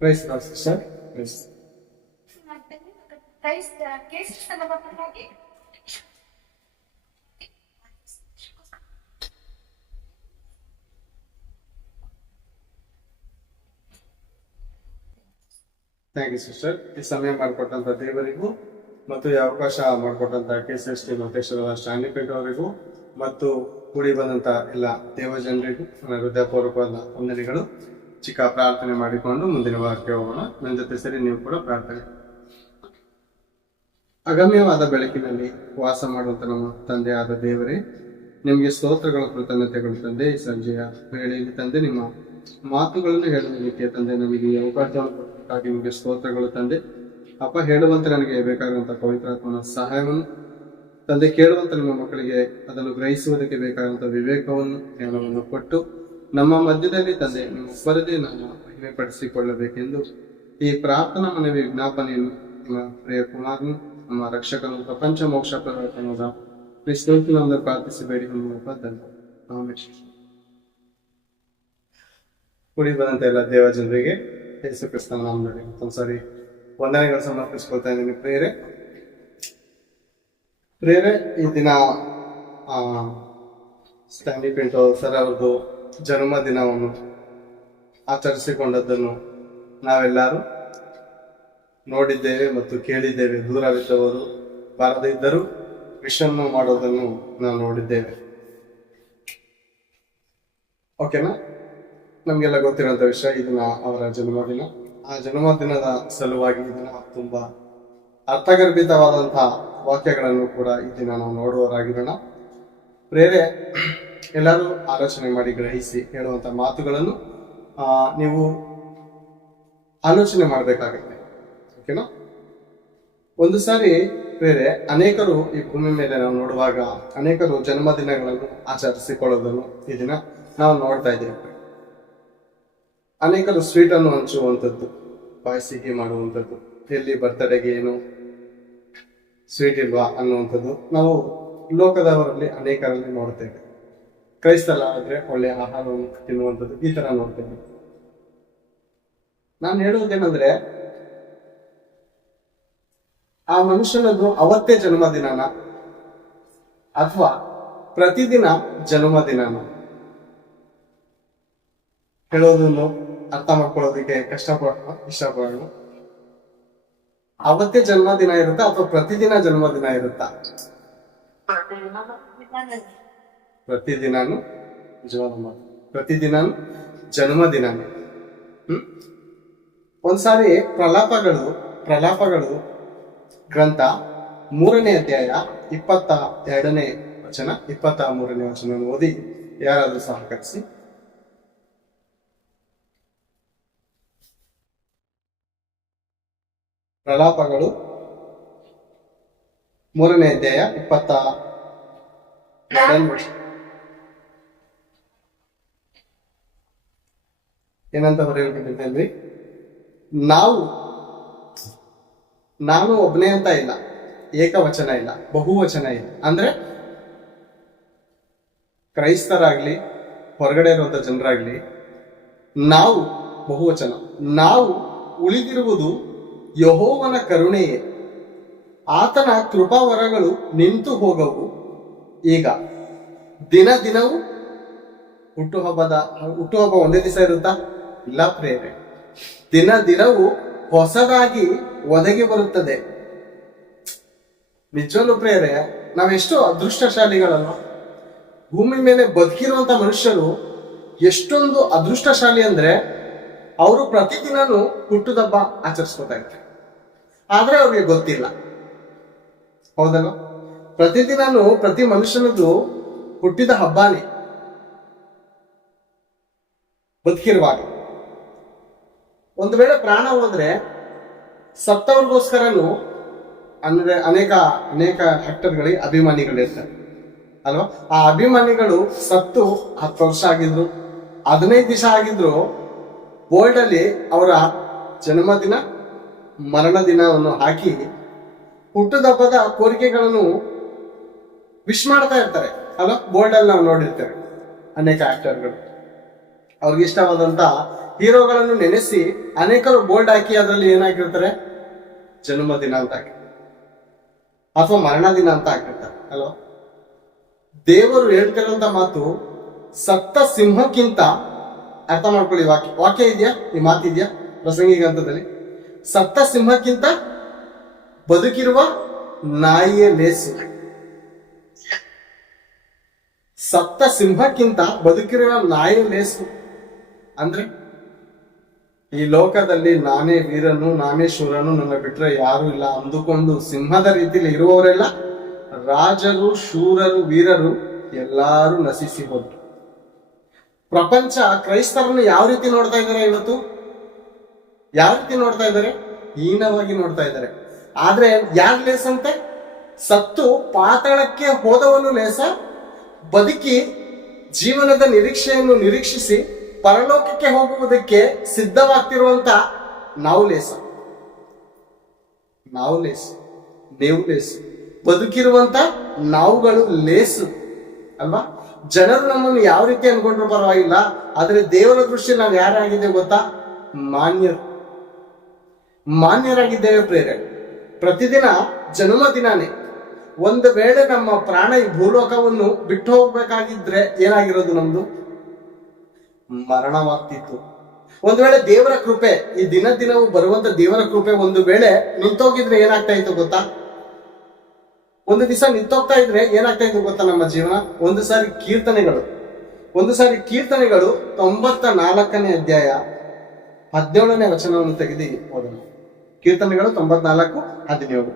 Price sir prize. Thank you sister. ಈ ಸಮಯ ಮಾಡಿಕೊಟ್ಟಂತ ದೇವರಿಗೂ ಮತ್ತು ಈ ಅವಕಾಶ ಮಾಡಿಕೊಟ್ಟಂತ KCST ಮಹೇಶ್ವರ ಸ್ಟ್ಯಾಂಡಿಪೇಟ್ ಅವರಿಗೂ ಮತ್ತು ಕೂಡಿ ಬಂದಂತ ಎಲ್ಲ ದೇವಜನರಿಗೂ ನನ್ನ ಹೃದಯಪೂರ್ವಕವಾದ ವಂದನೆಗಳು. ಚಿಕ್ಕ ಪ್ರಾರ್ಥನೆ ಮಾಡಿಕೊಂಡು ಮುಂದಿನ ವಾಕ್ಯ ಹೋಗೋಣ. ನನ್ನ ಜೊತೆ ಸರಿ ನೀವು ಕೂಡ ಪ್ರಾರ್ಥನೆ. ಅಗಮ್ಯವಾದ ಬೆಳಕಿನಲ್ಲಿ ವಾಸ ಮಾಡುವಂತ ನಮ್ಮ ತಂದೆಯಾದ ದೇವರೇ, ನಿಮಗೆ ಸ್ತೋತ್ರಗಳ ಕೃತಜ್ಞತೆಗಳು ತಂದೆ. ಈ ಸಂಜೆಯ ವೇಳೆಯಲ್ಲಿ ತಂದೆ ನಿಮ್ಮ ಮಾತುಗಳನ್ನು ಹೇಳುವುದಕ್ಕೆ ತಂದೆ ನಮಗೆ ಅವಕಾಶಕ್ಕಾಗಿ ನಿಮಗೆ ಸ್ತೋತ್ರಗಳು ತಂದೆ. ಅಪ್ಪ, ಹೇಳುವಂತೆ ನನಗೆ ಬೇಕಾದಂತಹ ಪವಿತ್ರಾತ್ಮನ ಸಹಾಯವನ್ನು ತಂದೆ, ಕೇಳುವಂತ ನಿಮ್ಮ ಮಕ್ಕಳಿಗೆ ಅದನ್ನು ಗ್ರಹಿಸುವುದಕ್ಕೆ ಬೇಕಾದಂತಹ ವಿವೇಕವನ್ನು ಜ್ಞಾನವನ್ನು ಕೊಟ್ಟು ನಮ್ಮ ಮಧ್ಯದಲ್ಲಿ ತಂದೆ ನಿಮ್ಮ ಒಬ್ಬರದೇ ನಾವು ಮಹಿಮೆಪಡಿಸಿಕೊಳ್ಳಬೇಕೆಂದು ಈ ಪ್ರಾರ್ಥನಾ ಮನವಿ ವಿಜ್ಞಾಪನೆಯನ್ನು ನಿಮ್ಮ ಪ್ರಿಯ ಕುಮಾರನು ನಮ್ಮ ರಕ್ಷಕನು ಪ್ರಪಂಚ ಮೋಕ್ಷ ಪ್ರವರ್ತನದ ಕ್ರಿಸ್ತೋತ್ತಿನೊಂದು ಪ್ರಾರ್ಥಿಸಿ ಬೇಡಿ ಆಮೇಲೆ ಕೂಡಿ ಬಂದಂತ ಎಲ್ಲ ದೇವಜನರಿಗೆ ಯೇಸು ಕ್ರಿಸ್ತನ ನಾಮದಲ್ಲಿ ಮತ್ತೊಂದ್ಸಾರಿ ವಂದನೆಗಳು ಸಮರ್ಪಿಸ್ಕೊಳ್ತಾ ಇದ್ದೀನಿ. ಪ್ರೇರೆ ಈ ದಿನ ಸ್ಟ್ಯಾನ್ಲಿ ಪಿಂಟೋ ಸರ್ ಅವ್ರದ್ದು ಜನ್ಮದಿನವನ್ನು ಆಚರಿಸಿಕೊಂಡದ್ದನ್ನು ನಾವೆಲ್ಲರೂ ನೋಡಿದ್ದೇವೆ ಮತ್ತು ಕೇಳಿದ್ದೇವೆ. ದೂರವಿದ್ದವರು ಬಾರದೇ ಇದ್ದರೂ ವಿಷನ್ನು ಮಾಡೋದನ್ನು ನಾವು ನೋಡಿದ್ದೇವೆ. ಓಕೆನಾ? ನಮಗೆಲ್ಲ ಗೊತ್ತಿರುವಂತ ವಿಷಯ, ಇದನ್ನ ಅವರ ಜನ್ಮದಿನ. ಆ ಜನ್ಮದಿನದ ಸಲುವಾಗಿ ಇದನ್ನ ತುಂಬಾ ಅರ್ಥಗರ್ಭಿತವಾದಂತಹ ವಾಕ್ಯಗಳನ್ನು ಕೂಡ ಈ ದಿನ ನಾವು ನೋಡುವವರಾಗಿರೋಣ. ಪ್ರೇರೆ ಎಲ್ಲರೂ ಆಲೋಚನೆ ಮಾಡಿ ಗ್ರಹಿಸಿ ಹೇಳುವಂತ ಮಾತುಗಳನ್ನು ನೀವು ಆಲೋಚನೆ ಮಾಡಬೇಕಾಗುತ್ತೆ. ಓಕೆನಾ? ಒಂದು ಸಾರಿ ಬೇರೆ ಅನೇಕರು ಈ ಭೂಮಿ ಮೇಲೆ ನಾವು ನೋಡುವಾಗ ಅನೇಕರು ಜನ್ಮದಿನಗಳನ್ನು ಆಚರಿಸಿಕೊಳ್ಳೋದನ್ನು ಈ ದಿನ ನಾವು ನೋಡ್ತಾ ಇದ್ದೇವೆ. ಅನೇಕರು ಸ್ವೀಟ್ ಅನ್ನು ಹಂಚುವಂಥದ್ದು, ಬಾಯಿಸಿಗೆ ಮಾಡುವಂಥದ್ದು, ಎಲ್ಲಿ ಬರ್ತಡೆಗೆ ಏನು ಸ್ವೀಟ್ ಇಲ್ವಾ ಅನ್ನುವಂಥದ್ದು ನಾವು ಲೋಕದವರಲ್ಲಿ ಅನೇಕರಲ್ಲಿ ನೋಡ್ತೇವೆ. ಕ್ರೈಸ್ತಲ್ಲ ಆದ್ರೆ ಒಳ್ಳೆಯ ಆಹಾರವನ್ನು ತಿನ್ನುವಂಥದ್ದು ಈ ತರ ನೋಡ್ತೇವೆ. ನಾನು ಹೇಳುವುದೇನಂದ್ರೆ, ಆ ಮನುಷ್ಯನದ್ದು ಅವತ್ತೇ ಜನ್ಮದಿನನ ಅಥವಾ ಪ್ರತಿದಿನ ಜನ್ಮದಿನನ ಹೇಳೋದನ್ನು ಅರ್ಥ ಮಾಡ್ಕೊಳ್ಳೋದಕ್ಕೆ ಇಷ್ಟಪಡೋಣ. ಅವತ್ತೇ ಜನ್ಮದಿನ ಇರುತ್ತಾ ಅಥವಾ ಪ್ರತಿದಿನ ಜನ್ಮದಿನ ಇರುತ್ತಾ? ಪ್ರತಿದಿನಾನು ಜನ್ಮದಿನಾನೇ. ಒಂದ್ಸಾರಿ ಪ್ರಲಾಪಗಳು ಗ್ರಂಥ 3ನೇ ಅಧ್ಯಾಯ 22ನೇ ವಚನ 23ನೇ ವಚನ ಓದಿ ಯಾರಾದ್ರೂ ಸಹಕರಿಸಿ. ಪ್ರಲಾಪಗಳು 3ನೇ ಅಧ್ಯಾಯ 22ನೇ ವಚನ ಏನಂತ ಬರೆಯಲ್ಪಟ್ಟಿದ್ದೇನೆ? ನಾನು ಒಬ್ಬನೇ ಅಂತ ಇಲ್ಲ, ಏಕವಚನ ಇಲ್ಲ, ಬಹುವಚನ ಇಲ್ಲ. ಅಂದ್ರೆ ಕ್ರೈಸ್ತರಾಗ್ಲಿ ಹೊರಗಡೆ ಇರುವಂತ ಜನರಾಗ್ಲಿ ನಾವು ಬಹುವಚನ. ನಾವು ಉಳಿದಿರುವುದು ಯೆಹೋವನ ಕರುಣೆಯೇ, ಆತನ ಕೃಪಾವರಗಳು ನಿಂತು ಹೋಗವು. ಈಗ ದಿನವೂ ಹುಟ್ಟುಹಬ್ಬ ಒಂದೇ ದಿವಸ ಇರುತ್ತಾ? ಇಲ್ಲ ಪ್ರೇರೆ, ದಿನವೂ ಹೊಸದಾಗಿ ಒದಗಿ ಬರುತ್ತದೆ. ನಿಜವಲ್ಲೂ ಪ್ರೇರೆ, ನಾವೆಷ್ಟು ಅದೃಷ್ಟಶಾಲಿಗಳಲ್ವ? ಭೂಮಿ ಮೇಲೆ ಬದುಕಿರುವಂತ ಮನುಷ್ಯರು ಎಷ್ಟೊಂದು ಅದೃಷ್ಟಶಾಲಿ ಅಂದ್ರೆ ಅವರು ಪ್ರತಿದಿನನೂ ಹುಟ್ಟುಹಬ್ಬ ಆಚರಿಸ್ಕೊತಾ ಇರ್ತಾರೆ. ಆದ್ರೆ ಅವ್ರಿಗೆ ಗೊತ್ತಿಲ್ಲ, ಹೌದಲ್ವ? ಪ್ರತಿದಿನನೂ ಪ್ರತಿ ಮನುಷ್ಯನದ್ದು ಹುಟ್ಟಿದ ಹಬ್ಬನೇ ಬದುಕಿರುವಾಗ. ಒಂದು ವೇಳೆ ಪ್ರಾಣ ಹೋದ್ರೆ ಸತ್ತವ್ರಿಗೋಸ್ಕರನು ಅಂದ್ರೆ ಅನೇಕ ಆಕ್ಟರ್ಗಳಿಗೆ ಅಭಿಮಾನಿಗಳಿರ್ತಾರೆ ಅಲ್ವಾ? ಆ ಅಭಿಮಾನಿಗಳು ಸತ್ತು 10 ವರ್ಷ ಆಗಿದ್ರು, 15 ದಿವಸ ಆಗಿದ್ರು, ಬೋರ್ಡ್ ಅಲ್ಲಿ ಅವರ ಜನ್ಮದಿನ ಮರಣ ದಿನವನ್ನು ಹಾಕಿ ಹುಟ್ಟುಹಬ್ಬದ ಕೋರಿಕೆಗಳನ್ನು ವಿಶ್ ಮಾಡ್ತಾ ಇರ್ತಾರೆ ಅಲ್ವಾ? ಬೋರ್ಡ್ ಅಲ್ಲಿ ನಾವು ನೋಡಿರ್ತೇವೆ ಅನೇಕ ಆಕ್ಟರ್ಗಳು. ಅವ್ರಿಗೆ ಇಷ್ಟವಾದಂತ ಹೀರೋಗಳನ್ನು ನೆನೆಸಿ ಅನೇಕರು ಬೋರ್ಡ್ ಹಾಕಿ ಅದರಲ್ಲಿ ಏನಾಗಿರ್ತಾರೆ, ಜನ್ಮದಿನ ಅಂತ ಹಾಕಿ ಅಥವಾ ಮರಣ ದಿನ ಅಂತ ಹಾಕಿರ್ತಾರೆ ಅಲ್ವಾ. ದೇವರು ಹೇಳ್ತಿರೋಂತ ಮಾತು ಸತ್ತ ಸಿಂಹಕ್ಕಿಂತ, ಅರ್ಥ ಮಾಡ್ಕೊಳ್ಳಿ, ವಾಕ್ಯ ಇದೆಯಾ, ಈ ಮಾತಿದ್ಯಾ ಪ್ರಸಂಗಿ ಗ್ರಂಥದಲ್ಲಿ, ಸತ್ತ ಸಿಂಹಕ್ಕಿಂತ ಬದುಕಿರುವ ನಾಯಿಯ ಲೇಸು. ಸತ್ತ ಸಿಂಹಕ್ಕಿಂತ ಬದುಕಿರುವ ನಾಯಿಯ ಲೇಸು ಅಂದ್ರೆ ಈ ಲೋಕದಲ್ಲಿ ನಾನೇ ವೀರನು, ನಾನೇ ಶೂರನು, ನನ್ನ ಬಿಟ್ರೆ ಯಾರು ಇಲ್ಲ ಅಂದುಕೊಂಡು ಸಿಂಹದ ರೀತಿಯಲ್ಲಿ ಇರುವವರೆಲ್ಲ, ರಾಜರು, ಶೂರರು, ವೀರರು ಎಲ್ಲಾರು ನಶಿಸಿ ಹೋದ್ರು. ಪ್ರಪಂಚ ಕ್ರೈಸ್ತರನ್ನು ಯಾವ ರೀತಿ ನೋಡ್ತಾ ಇದ್ದಾರೆ ಇವತ್ತು? ಯಾವ ರೀತಿ ನೋಡ್ತಾ ಇದ್ದಾರೆ? ಹೀನವಾಗಿ ನೋಡ್ತಾ ಇದ್ದಾರೆ. ಆದ್ರೆ ಯಾರು ಲೇಸಂತೆ? ಸತ್ತು ಪಾತಾಳಕ್ಕೆ ಹೋದವನು ಲೇಸ, ಬದುಕಿ ಜೀವನದ ನಿರೀಕ್ಷೆಯನ್ನು ನಿರೀಕ್ಷಿಸಿ ಪರಲೋಕಕ್ಕೆ ಹೋಗುವುದಕ್ಕೆ ಸಿದ್ಧವಾಗ್ತಿರುವಂತ ನಾವು ಲೇಸ. ನಾವು ಲೇಸು, ನೀವು ಲೇಸು, ಬದುಕಿರುವಂತ ನಾವುಗಳು ಲೇಸು ಅಲ್ವಾ. ಜನರು ನಮ್ಮನ್ನು ಯಾವ ರೀತಿ ಅನ್ಕೊಂಡ್ರು ಪರವಾಗಿಲ್ಲ, ಆದ್ರೆ ದೇವರ ದೃಷ್ಟಿಯಲ್ಲಿ ನಾವು ಯಾರಾಗಿದ್ದೇವೆ ಗೊತ್ತಾ? ಮಾನ್ಯರಾಗಿದ್ದೇವೆ ಪ್ರೇರೆ. ಪ್ರತಿದಿನ ಜನ್ಮದಿನಾನೇ. ಒಂದು ವೇಳೆ ನಮ್ಮ ಪ್ರಾಣ ಈ ಭೂಲೋಕವನ್ನು ಬಿಟ್ಟು ಹೋಗ್ಬೇಕಾಗಿದ್ರೆ ಏನಾಗಿರೋದು? ನಮ್ದು ಮರಣವಾಗ್ತಿತ್ತು. ಒಂದು ವೇಳೆ ದೇವರ ಕೃಪೆ, ಈ ದಿನವೂ ಬರುವಂತ ದೇವರ ಕೃಪೆ ಒಂದು ವೇಳೆ ನಿಂತೋಗಿದ್ರೆ ಏನಾಗ್ತಾ ಇತ್ತು ಗೊತ್ತಾ? ಒಂದು ದಿವಸ ನಿಂತೋಗ್ತಾ ಇದ್ರೆ ಏನಾಗ್ತಾ ಇತ್ತು ಗೊತ್ತಾ ನಮ್ಮ ಜೀವನ? ಒಂದು ಸಾರಿ ಕೀರ್ತನೆಗಳು 94ನೇ ಅಧ್ಯಾಯ 17ನೇ ವಚನವನ್ನು ತೆಗೆದು ಓದೋಣ. ಕೀರ್ತನೆಗಳು 94:17.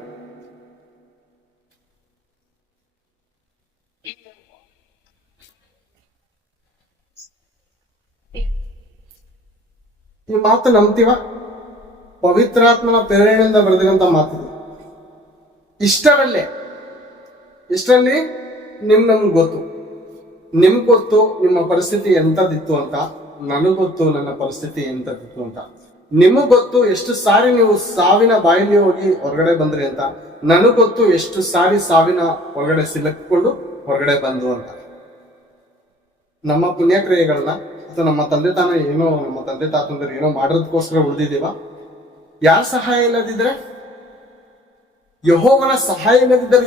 ಈ ಮಾತು ನಂಬ್ತೀವ? ಪವಿತ್ರಾತ್ಮನ ಪ್ರೇರಣೆಯಿಂದ ಬರೆದಿರುವಂತ ಮಾತಿದೆ. ಇಷ್ಟರಲ್ಲಿ ನಮ್ಗೆ ಗೊತ್ತು, ನಿಮ್ಗೆ ಗೊತ್ತು ನಿಮ್ಮ ಪರಿಸ್ಥಿತಿ ಎಂತದಿತ್ತು ಅಂತ, ನನಗ್ ಗೊತ್ತು ನನ್ನ ಪರಿಸ್ಥಿತಿ ಎಂತದಿತ್ತು ಅಂತ. ನಿಮಗ್ ಗೊತ್ತು ಎಷ್ಟು ಸಾರಿ ನೀವು ಸಾವಿನ ಬಾಯಲ್ಲಿ ಹೋಗಿ ಹೊರಗಡೆ ಬಂದ್ರಿ ಅಂತ, ನನಗ್ ಗೊತ್ತು ಎಷ್ಟು ಸಾರಿ ಸಾವಿನ ಹೊರಗಡೆ ಸಿಲುಕಿಕೊಂಡು ಹೊರಗಡೆ ಬಂದು ಅಂತ. ನಮ್ಮ ಪುಣ್ಯಕ್ರಿಯೆಗಳನ್ನ ಅಥವಾ ನಮ್ಮ ತಂದೆ ತಾತಂದ್ರೆ ಏನೋ ಮಾಡೋದಕ್ಕೋಸ್ಕರ ಉಳಿದಿದ್ದೀವ? ಯಾರ ಸಹಾಯ ಇಲ್ಲದಿದ್ರೆ, ಯೆಹೋವನ ಸಹಾಯ ಇಲ್ಲದಿದ್ದರೆ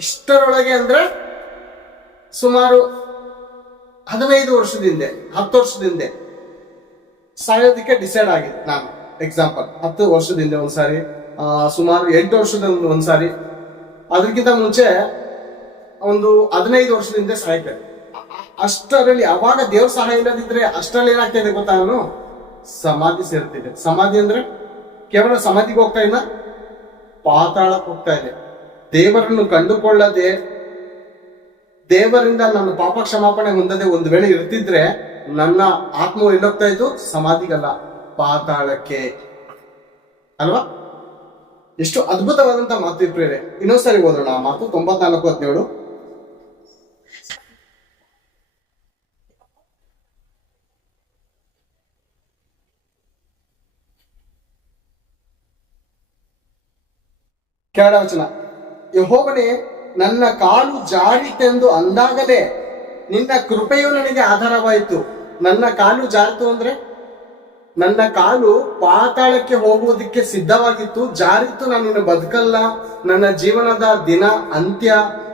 ಇಷ್ಟರೊಳಗೆ ಅಂದ್ರೆ ಸುಮಾರು 15 ವರ್ಷದ ಹಿಂದೆ, 10 ವರ್ಷದ ಹಿಂದೆ ಸಾಯೋದಕ್ಕೆ ಡಿಸೈಡ್ ಆಗಿದೆ ನಾನು. ಎಕ್ಸಾಂಪಲ್, 10 ವರ್ಷದ ಹಿಂದೆ ಒಂದ್ಸಾರಿ, ಸುಮಾರು 8 ವರ್ಷದ ಒಂದ್ಸಾರಿ, ಅದಕ್ಕಿಂತ ಮುಂಚೆ ಒಂದು 15 ವರ್ಷದ ಹಿಂದೆ ಸಾಯ್ತೆ. ಅಷ್ಟರಲ್ಲಿ ಅವಾಗ ದೇವ್ರ ಸಹಾಯ ಇಲ್ಲದಿದ್ರೆ ಅಷ್ಟರಲ್ಲಿ ಏನಾಗ್ತಾ ಇದೆ ಗೊತ್ತಾ? ನಾನು ಸಮಾಧಿ ಸೇರ್ತಿದ್ದೆ. ಸಮಾಧಿ ಅಂದ್ರೆ ಕೇವಲ ಸಮಾಧಿಗೆ ಹೋಗ್ತಾ ಇಲ್ಲ, ಪಾತಾಳಕ್ಕೆ ಹೋಗ್ತಾ ಇದೆ. ದೇವರನ್ನು ಕಂಡುಕೊಳ್ಳದೆ, ದೇವರಿಂದ ನನ್ನ ಪಾಪ ಕ್ಷಮಾಪಣೆ ಹೊಂದದೆ ಒಂದು ವೇಳೆ ಇರ್ತಿದ್ರೆ ನನ್ನ ಆತ್ಮವು ಎಲ್ಲೋಗ್ತಾ ಇತ್ತು? ಸಮಾಧಿಗಲ್ಲ, ಪಾತಾಳಕ್ಕೆ ಅಲ್ವಾ. ಎಷ್ಟು ಅದ್ಭುತವಾದಂತ ಮಾತು ಪ್ರೇರೆ. ಇನ್ನೊಂದ್ಸರಿ ಓದೋಣ ಆ ಮಾತು. 94:17. ಕೆಳ ವಚನ. ಯೆಹೋವನೇ, ನನ್ನ ಕಾಲು ಜಾರಿತೆಂದು ಅಂದಾಗಲೇ ನಿನ್ನ ಕೃಪೆಯು ನನಗೆ ಆಧಾರವಾಯಿತು. ನನ್ನ ಕಾಲು ಜಾರಿತು ಅಂದ್ರೆ ನನ್ನ ಕಾಲು ಪಾತಾಳಕ್ಕೆ ಹೋಗುವುದಕ್ಕೆ ಸಿದ್ಧವಾಗಿತ್ತು, ಜಾರಿತ್ತು. ನಾನು ಇನ್ನು ಬದುಕಲ್ಲ, ನನ್ನ ಜೀವನದ ದಿನ ಅಂತ್ಯ,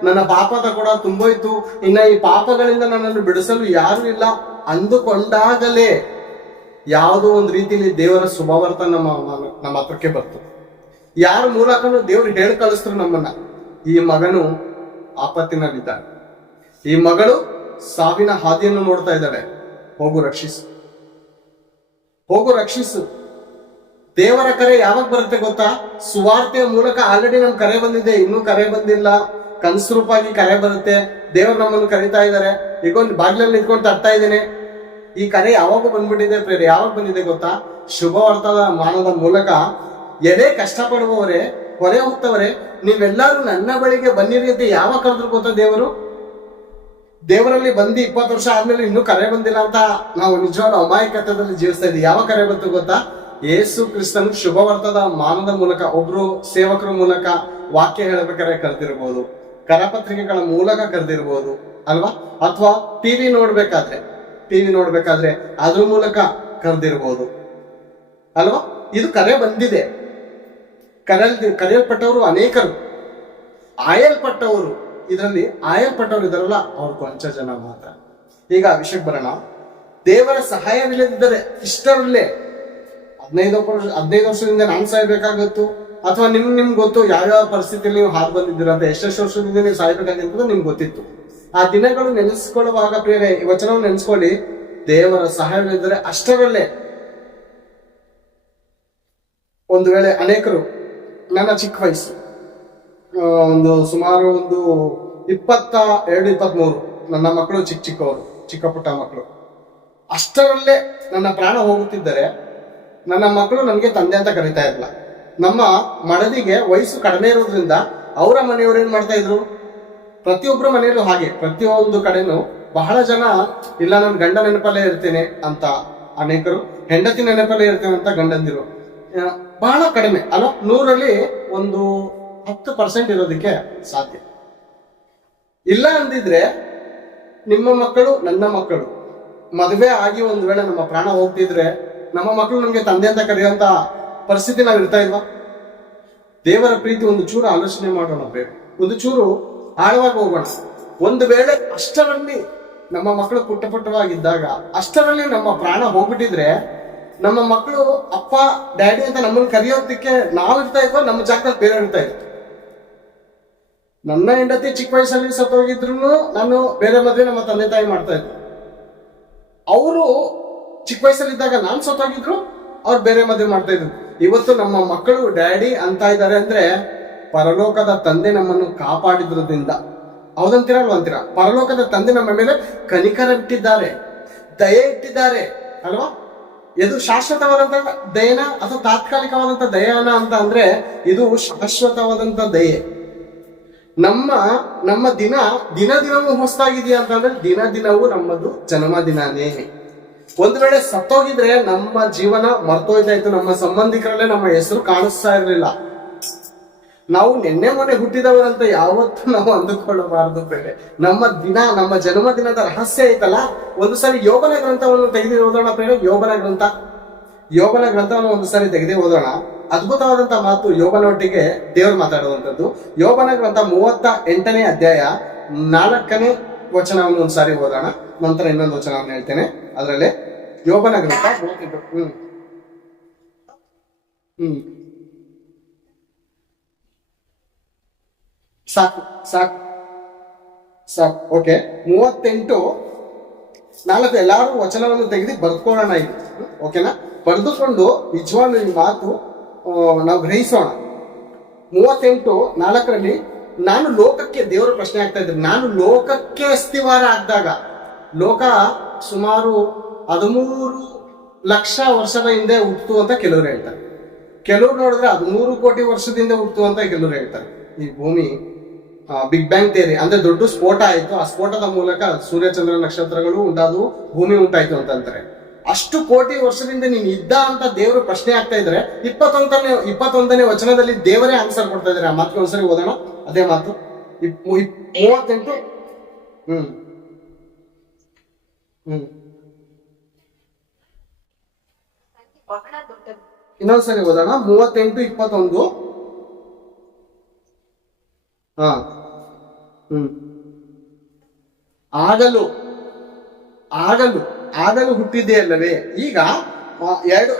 ನನ್ನ ಪಾಪದ ಕೂಡ ತುಂಬೋಯ್ತು, ಇನ್ನ ಈ ಪಾಪಗಳಿಂದ ನನ್ನನ್ನು ಬಿಡಿಸಲು ಯಾರು ಇಲ್ಲ ಅಂದುಕೊಂಡಾಗಲೇ ಯಾವುದೋ ಒಂದು ರೀತಿಯಲ್ಲಿ ದೇವರ ಶುಭವಾರ್ತೆ ನಮ್ಮ ಹತ್ರಕ್ಕೆ ಬರ್ತು. ಯಾರ ಮೂಲಕನೂ ದೇವರು ಹೇಳಿ ಕಳಿಸ್ತರು ನಮ್ಮನ್ನ, ಈ ಮಗನು ಆಪತ್ತಿನಲ್ಲಿದ್ದಾನೆ, ಈ ಮಗಳು ಸಾವಿನ ಹಾದಿಯನ್ನು ನೋಡ್ತಾ ಇದ್ದಾಳೆ, ಹೋಗು ರಕ್ಷಿಸು. ದೇವರ ಕರೆ ಯಾವಾಗ ಬರುತ್ತೆ ಗೊತ್ತಾ? ಸುವಾರ್ತೆಯ ಮೂಲಕ. ಆಲ್ರೆಡಿ ನಮ್ ಕರೆ ಬಂದಿದೆ, ಇನ್ನೂ ಕರೆ ಬಂದಿಲ್ಲ. ಕನಸು ರೂಪಾಗಿ ಕರೆ ಬರುತ್ತೆ. ದೇವರು ನಮ್ಮನ್ನು ಕರೀತಾ ಇದ್ದಾರೆ. ಈಗ ಒಂದು ಬಾಗಿಲಲ್ಲಿ ನಿಂತ್ಕೊಂಡು ತಟ್ತಾ ಇದ್ದೇನೆ. ಈ ಕರೆ ಯಾವಾಗ ಬಂದ್ಬಿಟ್ಟಿದೆ ಪ್ರೇರೆ? ಯಾವಾಗ ಬಂದಿದೆ ಗೊತ್ತಾ? ಶುಭವಾರ್ತಾದ ಮಾನದ ಮೂಲಕ. ಎಡೆ ಕಷ್ಟಪಡುವವರೇ, ಹೊರೆ ಹೋಗ್ತವರೇ, ನೀವೆಲ್ಲರೂ ನನ್ನ ಬಳಿಗೆ ಬನ್ನಿರಿ ಅಂತ ಯಾವಾಗ ಕರೆದ್ರು ಗೊತ್ತಾ? ದೇವರಲ್ಲಿ ಬಂದು 20 ವರ್ಷ ಆದ್ಮೇಲೆ ಇನ್ನೂ ಕರೆ ಬಂದಿಲ್ಲ ಅಂತ ನಾವು ನಿಜವಾದ ಅಮಾಯಕತ್ವದಲ್ಲಿ ಜೀವಿಸ್ತಾ ಇದ್ದೀವಿ. ಯಾವ ಕರೆ ಬಂತು ಗೊತ್ತಾ? ಯೇಸು ಕ್ರಿಸ್ತನ್ ಶುಭವಾರ್ತಾದ ಮಾನದ ಮೂಲಕ, ಒಬ್ರು ಸೇವಕರ ಮೂಲಕ ವಾಕ್ಯ ಹೇಳಬೇಕಾದ್ರೆ ಕರೆದಿರ್ಬೋದು, ಕರಪತ್ರಿಕೆಗಳ ಮೂಲಕ ಕರೆದಿರ್ಬೋದು ಅಲ್ವಾ? ಅಥವಾ ಟಿವಿ ನೋಡ್ಬೇಕಾದ್ರೆ ಟಿವಿ ನೋಡ್ಬೇಕಾದ್ರೆ ಅದ್ರ ಮೂಲಕ ಕರೆದಿರ್ಬೋದು ಅಲ್ವಾ. ಇದು ಕರೆ ಬಂದಿದೆ. ಕರೆಯಲ್ಪಟ್ಟವರು ಅನೇಕರು, ಆಯಲ್ಪಟ್ಟವರು ಇದರಲ್ಲಿ ಆಯಲ್ಪಟ್ಟವರು ಇದಾರಲ್ಲ ಅವ್ರು ಕೊಂಚ ಜನ ಮಾತ್ರ. ಈಗ ವಿಷಯಕ್ಕೆ ಬರೋಣ. ದೇವರ ಸಹಾಯವಿಲ್ಲದಿದ್ದರೆ ಇಷ್ಟರಲ್ಲೇ 15 ವರ್ಷದಿಂದ ನಾನು ಸಾಯ್ಬೇಕಾಗತ್ತು, ಅಥವಾ ನಿಮ್ಗೆ ಗೊತ್ತು ಯಾವ್ಯಾವ ಪರಿಸ್ಥಿತಿಯಲ್ಲಿ ನೀವು ಹಾದು ಬಂದಿದ್ದೀರ ಅಂತ, ಎಷ್ಟೆಷ್ಟು ವರ್ಷದಿಂದ ನೀವು ಸಾಯ್ಬೇಕಾಗಿರ್ತದೆ ನಿಮ್ಗೆ ಗೊತ್ತಿತ್ತು. ಆ ದಿನಗಳು ನೆನೆಸ್ಕೊಳ್ಳುವಾಗ ಪ್ರಿಯರೇ, ಈ ವಚನವನ್ನು ನೆನೆಸ್ಕೊಳ್ಳಿ. ದೇವರ ಸಹಾಯವಿಲ್ಲದಿದ್ದರೆ ಅಷ್ಟರಲ್ಲೇ. ಒಂದು ವೇಳೆ ಅನೇಕರು, ನನ್ನ ಚಿಕ್ಕ ವಯಸ್ಸು ಸುಮಾರು 22-23, ನನ್ನ ಮಕ್ಕಳು ಚಿಕ್ಕವರು, ಚಿಕ್ಕ ಪುಟ್ಟ ಮಕ್ಕಳು, ಅಷ್ಟರಲ್ಲೇ ನನ್ನ ಪ್ರಾಣ ಹೋಗುತ್ತಿದ್ದರೆ ನನ್ನ ಮಕ್ಕಳು ನನಗೆ ತಂದೆ ಅಂತ ಕರೀತಾ ಇರಲಿಲ್ಲ. ನಮ್ಮ ಮಡದಿಗೆ ವಯಸ್ಸು ಕಡಿಮೆ ಇರೋದ್ರಿಂದ ಅವರ ಮನೆಯವರು ಏನ್ ಮಾಡ್ತಾ ಇದ್ರು, ಪ್ರತಿಯೊಬ್ಬರ ಮನೆಯಲ್ಲೂ ಹಾಗೆ, ಪ್ರತಿಯೊಂದು ಕಡೆನೂ ಬಹಳ ಜನ ಇಲ್ಲ ನಾನು ಗಂಡ ನೆನಪಲ್ಲೇ ಇರ್ತೇನೆ ಅಂತ ಅನೇಕರು, ಹೆಂಡತಿ ನೆನಪಲ್ಲೇ ಇರ್ತೇನೆ ಅಂತ ಗಂಡಂದಿರು ಬಹಳ ಕಡಿಮೆ ಅಲ್ವಾ. 100ರಲ್ಲಿ 10% ಇರೋದಕ್ಕೆ ಸಾಧ್ಯ. ಇಲ್ಲ ಅಂದಿದ್ರೆ ನಿಮ್ಮ ಮಕ್ಕಳು, ನನ್ನ ಮಕ್ಕಳು ಮದುವೆ ಆಗಿ ಒಂದು ವೇಳೆ ನಮ್ಮ ಪ್ರಾಣ ಹೋಗ್ತಿದ್ರೆ ನಮ್ಮ ಮಕ್ಕಳು ನಮ್ಗೆ ತಂದೆ ಅಂತ ಕರೆಯುವಂತ ಪರಿಸ್ಥಿತಿ ನಾವು ಇರ್ತಾ ಇಲ್ವಾ. ದೇವರ ಪ್ರೀತಿ ಒಂದು ಚೂರು ಆಲೋಚನೆ ಮಾಡೋಣ, ಒಂದು ಚೂರು ಆಳವಾಗಿ ಹೋಗೋಣ. ಒಂದು ವೇಳೆ ಅಷ್ಟರಲ್ಲಿ ನಮ್ಮ ಮಕ್ಕಳು ಪುಟ್ಟವಾಗಿದ್ದಾಗ ಅಷ್ಟರಲ್ಲಿ ನಮ್ಮ ಪ್ರಾಣ ಹೋಗ್ಬಿಟ್ಟಿದ್ರೆ ನಮ್ಮ ಮಕ್ಕಳು ಅಪ್ಪ ಡ್ಯಾಡಿ ಅಂತ ನಮ್ಮನ್ನು ಕರೆಯೋದಕ್ಕೆ ನಾವು ಇರ್ತಾ ಇದ್ವಾ, ನಮ್ಮ ಜಾಗದಲ್ಲಿ ಬೇರೆ ಇರ್ತಾ ಇತ್ತು. ನನ್ನ ಹೆಂಡತಿ ಚಿಕ್ಕ ವಯಸ್ಸಲ್ಲಿ ಸತ್ತೋಗಿದ್ರು ನಾನು ಬೇರೆ ಮದುವೆ ನಮ್ಮ ತಂದೆ ತಾಯಿ ಮಾಡ್ತಾ ಇದ್ರು. ಅವರು ಚಿಕ್ಕ ವಯಸ್ಸಲ್ಲಿದ್ದಾಗ ನಾನು ಸತ್ತೋಗಿದ್ರು, ಅವ್ರು ಬೇರೆ ಮದುವೆ ಮಾಡ್ತಾ ಇದ್ರು. ಇವತ್ತು ನಮ್ಮ ಮಕ್ಕಳು ಡ್ಯಾಡಿ ಅಂತ ಇದ್ದಾರೆ ಅಂದ್ರೆ ಪರಲೋಕದ ತಂದೆ ನಮ್ಮನ್ನು ಕಾಪಾಡಿದ್ರದಿಂದ. ಹೌದಂತೀರಾ ಅಲ್ವಂತೀರಾ? ಪರಲೋಕದ ತಂದೆ ನಮ್ಮ ಮೇಲೆ ಕನಿಕರ ಇಟ್ಟಿದ್ದಾರೆ, ದಯೆ ಇಟ್ಟಿದ್ದಾರೆ ಅಲ್ವಾ. ಇದು ಶಾಶ್ವತವಾದಂತ ದಯನ ಅಥವಾ ತಾತ್ಕಾಲಿಕವಾದಂತ ದಯನ ಅಂತ ಅಂದ್ರೆ ಇದು ಶಾಶ್ವತವಾದಂತ ದಯೆ. ನಮ್ಮ ದಿನವೂ ಹೊಸದಾಗಿದೆಯಾ ಅಂತಂದ್ರೆ ದಿನವೂ ನಮ್ಮದು ಜನ್ಮದಿನಾನೇ. ಒಂದು ವೇಳೆ ಸತ್ತೋಗಿದ್ರೆ ನಮ್ಮ ಜೀವನ ಮರ್ತೋಯ್ತಾಯ್ತು, ನಮ್ಮ ಸಂಬಂಧಿಕರಲ್ಲೇ ನಮ್ಮ ಹೆಸರು ಕಾಣಿಸ್ತಾ ಇರಲಿಲ್ಲ. ನಾವು ನಿನ್ನೆ ಮೊನ್ನೆ ಹುಟ್ಟಿದವರಂತ ಯಾವತ್ತೂ ನಾವು ಅಂದುಕೊಳ್ಳಬಾರದು ಬೇರೆ. ನಮ್ಮ ಜನ್ಮದಿನದ ರಹಸ್ಯ ಐತಲ್ಲ. ಒಂದು ಸಾರಿ ಯೋಬನ ಗ್ರಂಥವನ್ನು ತೆಗೆದು ಓದೋಣ ಬೇರೆ. ಯೋಬನ ಗ್ರಂಥವನ್ನು ಒಂದು ಸಾರಿ ತೆಗೆದು ಓದೋಣ. ಅದ್ಭುತವಾದಂತ ಮಾತು ಯೋಬನೊಟ್ಟಿಗೆ ದೇವರು ಮಾತಾಡುವಂಥದ್ದು. ಯೋಬನ ಗ್ರಂಥ 38ನೇ ಅಧ್ಯಾಯ 4ನೇ ವಚನವನ್ನು ಒಂದ್ಸಾರಿ ಓದೋಣ, ನಂತರ ಇನ್ನೊಂದು ವಚನವನ್ನು ಹೇಳ್ತೇನೆ. ಅದರಲ್ಲೇ ಯೋಬನ ಗ್ರಂಥ 38. ಸಾಕು ಓಕೆ. 38:4 ಎಲ್ಲಾರು ವಚನವನ್ನು ತೆಗೆದು ಬರ್ಕೊಳ್ಳೋಣ ಇದು, ಓಕೆನಾ? ಬರೆದುಕೊಂಡು ನಿಜವಾಗ್ಲೂ ಈ ಮಾತು ನಾವು ಗ್ರಹಿಸೋಣ. 38:4 ನಾನು ಲೋಕಕ್ಕೆ, ದೇವರ ಪ್ರಶ್ನೆ ಆಗ್ತಾ ಇದ್ರೆ, ನಾನು ಲೋಕಕ್ಕೆ ಅಸ್ಥಿವಾರ ಆಗಿದಾಗ, ಲೋಕ ಸುಮಾರು 13 ಲಕ್ಷ ವರ್ಷದ ಹಿಂದೆ ಹುಟ್ಟಿತು ಅಂತ ಕೆಲವರು ಹೇಳ್ತಾರೆ. ಕೆಲವರು ನೋಡಿದ್ರೆ 13 ಕೋಟಿ ವರ್ಷದಿಂದ ಹುಟ್ಟಿತು ಅಂತ ಕೆಲವರು ಹೇಳ್ತಾರೆ. ಈ ಭೂಮಿ ಬಿಗ್ ಬ್ಯಾಂಗ್ ಥಿಯರಿ ಅಂದ್ರೆ ದೊಡ್ಡ ಸ್ಫೋಟ ಆಯ್ತು, ಆ ಸ್ಫೋಟದ ಮೂಲಕ ಸೂರ್ಯಚಂದ್ರ ನಕ್ಷತ್ರಗಳು ಉಂಟಾದವು, ಭೂಮಿ ಉಂಟಾಯ್ತು ಅಂತಂತಾರೆ. ಅಷ್ಟು ಕೋಟಿ ವರ್ಷದಿಂದ ನೀನು ಇದ್ದ ಅಂತ ದೇವರು ಪ್ರಶ್ನೆ ಆಗ್ತಾ ಇದ್ರೆ 21ನೇ ವಚನದಲ್ಲಿ ದೇವರೇ ಆನ್ಸರ್ ಕೊಡ್ತಾ ಇದ್ದಾರೆ. ಆ ಮಾತಿಗೆ ಒಂದ್ಸರಿ ಓದೋಣ, ಅದೇ ಮಾತು 38. ಇನ್ನೊಂದ್ಸರಿ ಓದೋಣ 38:21. ಆಗಲು ಹುಟ್ಟಿದ್ದೆ ಅಲ್ಲವೇ. ಈಗ 2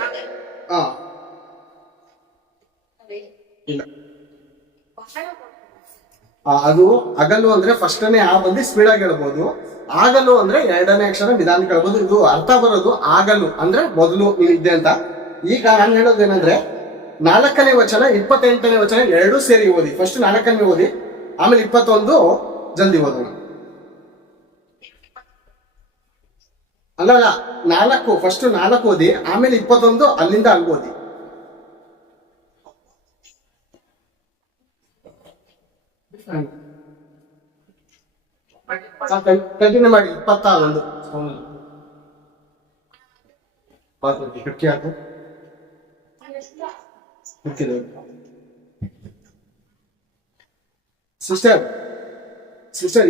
ಇಲ್ಲ, ಅದು ಅಗಲು ಅಂದ್ರೆ ಫಸ್ಟ್ನೇ ಆ ಬಂದು ಸ್ಪೀಡ್ ಆಗಿ ಹೇಳ್ಬೋದು. ಆಗಲು ಅಂದ್ರೆ 2ನೇ ಅಕ್ಷರ ನಿಧಾನಕ್ಕೆ ಹೇಳ್ಬೋದು. ಇದು ಅರ್ಥ ಬರೋದು ಆಗಲು ಅಂದ್ರೆ ಮೊದಲು ನೀವು ಇದ್ದೆ ಅಂತ. ಈಗ ನಾನು ಹೇಳೋದೇನಂದ್ರೆ 4ನೇ ವಚನ 28ನೇ ವಚನ 2 ಸೇರಿ ಓದಿ. ಫಸ್ಟ್ 4ನೇ ಓದಿ, ಆಮೇಲೆ 21 ಜಲ್ದಿ ಓದೋಣ. ಅಲ್ಲ 4 ಫಸ್ಟ್ 4 ಓದಿ, ಆಮೇಲೆ 21 ಅಲ್ಲಿಂದ ಅಲ್ಲಿ ಓದಿ. ಕಂಟಿನ್ಯೂ ಮಾಡಿ. 21 ಕಿಟಕಿ ಹಾಕು. ಸಿಸ್ಟರ್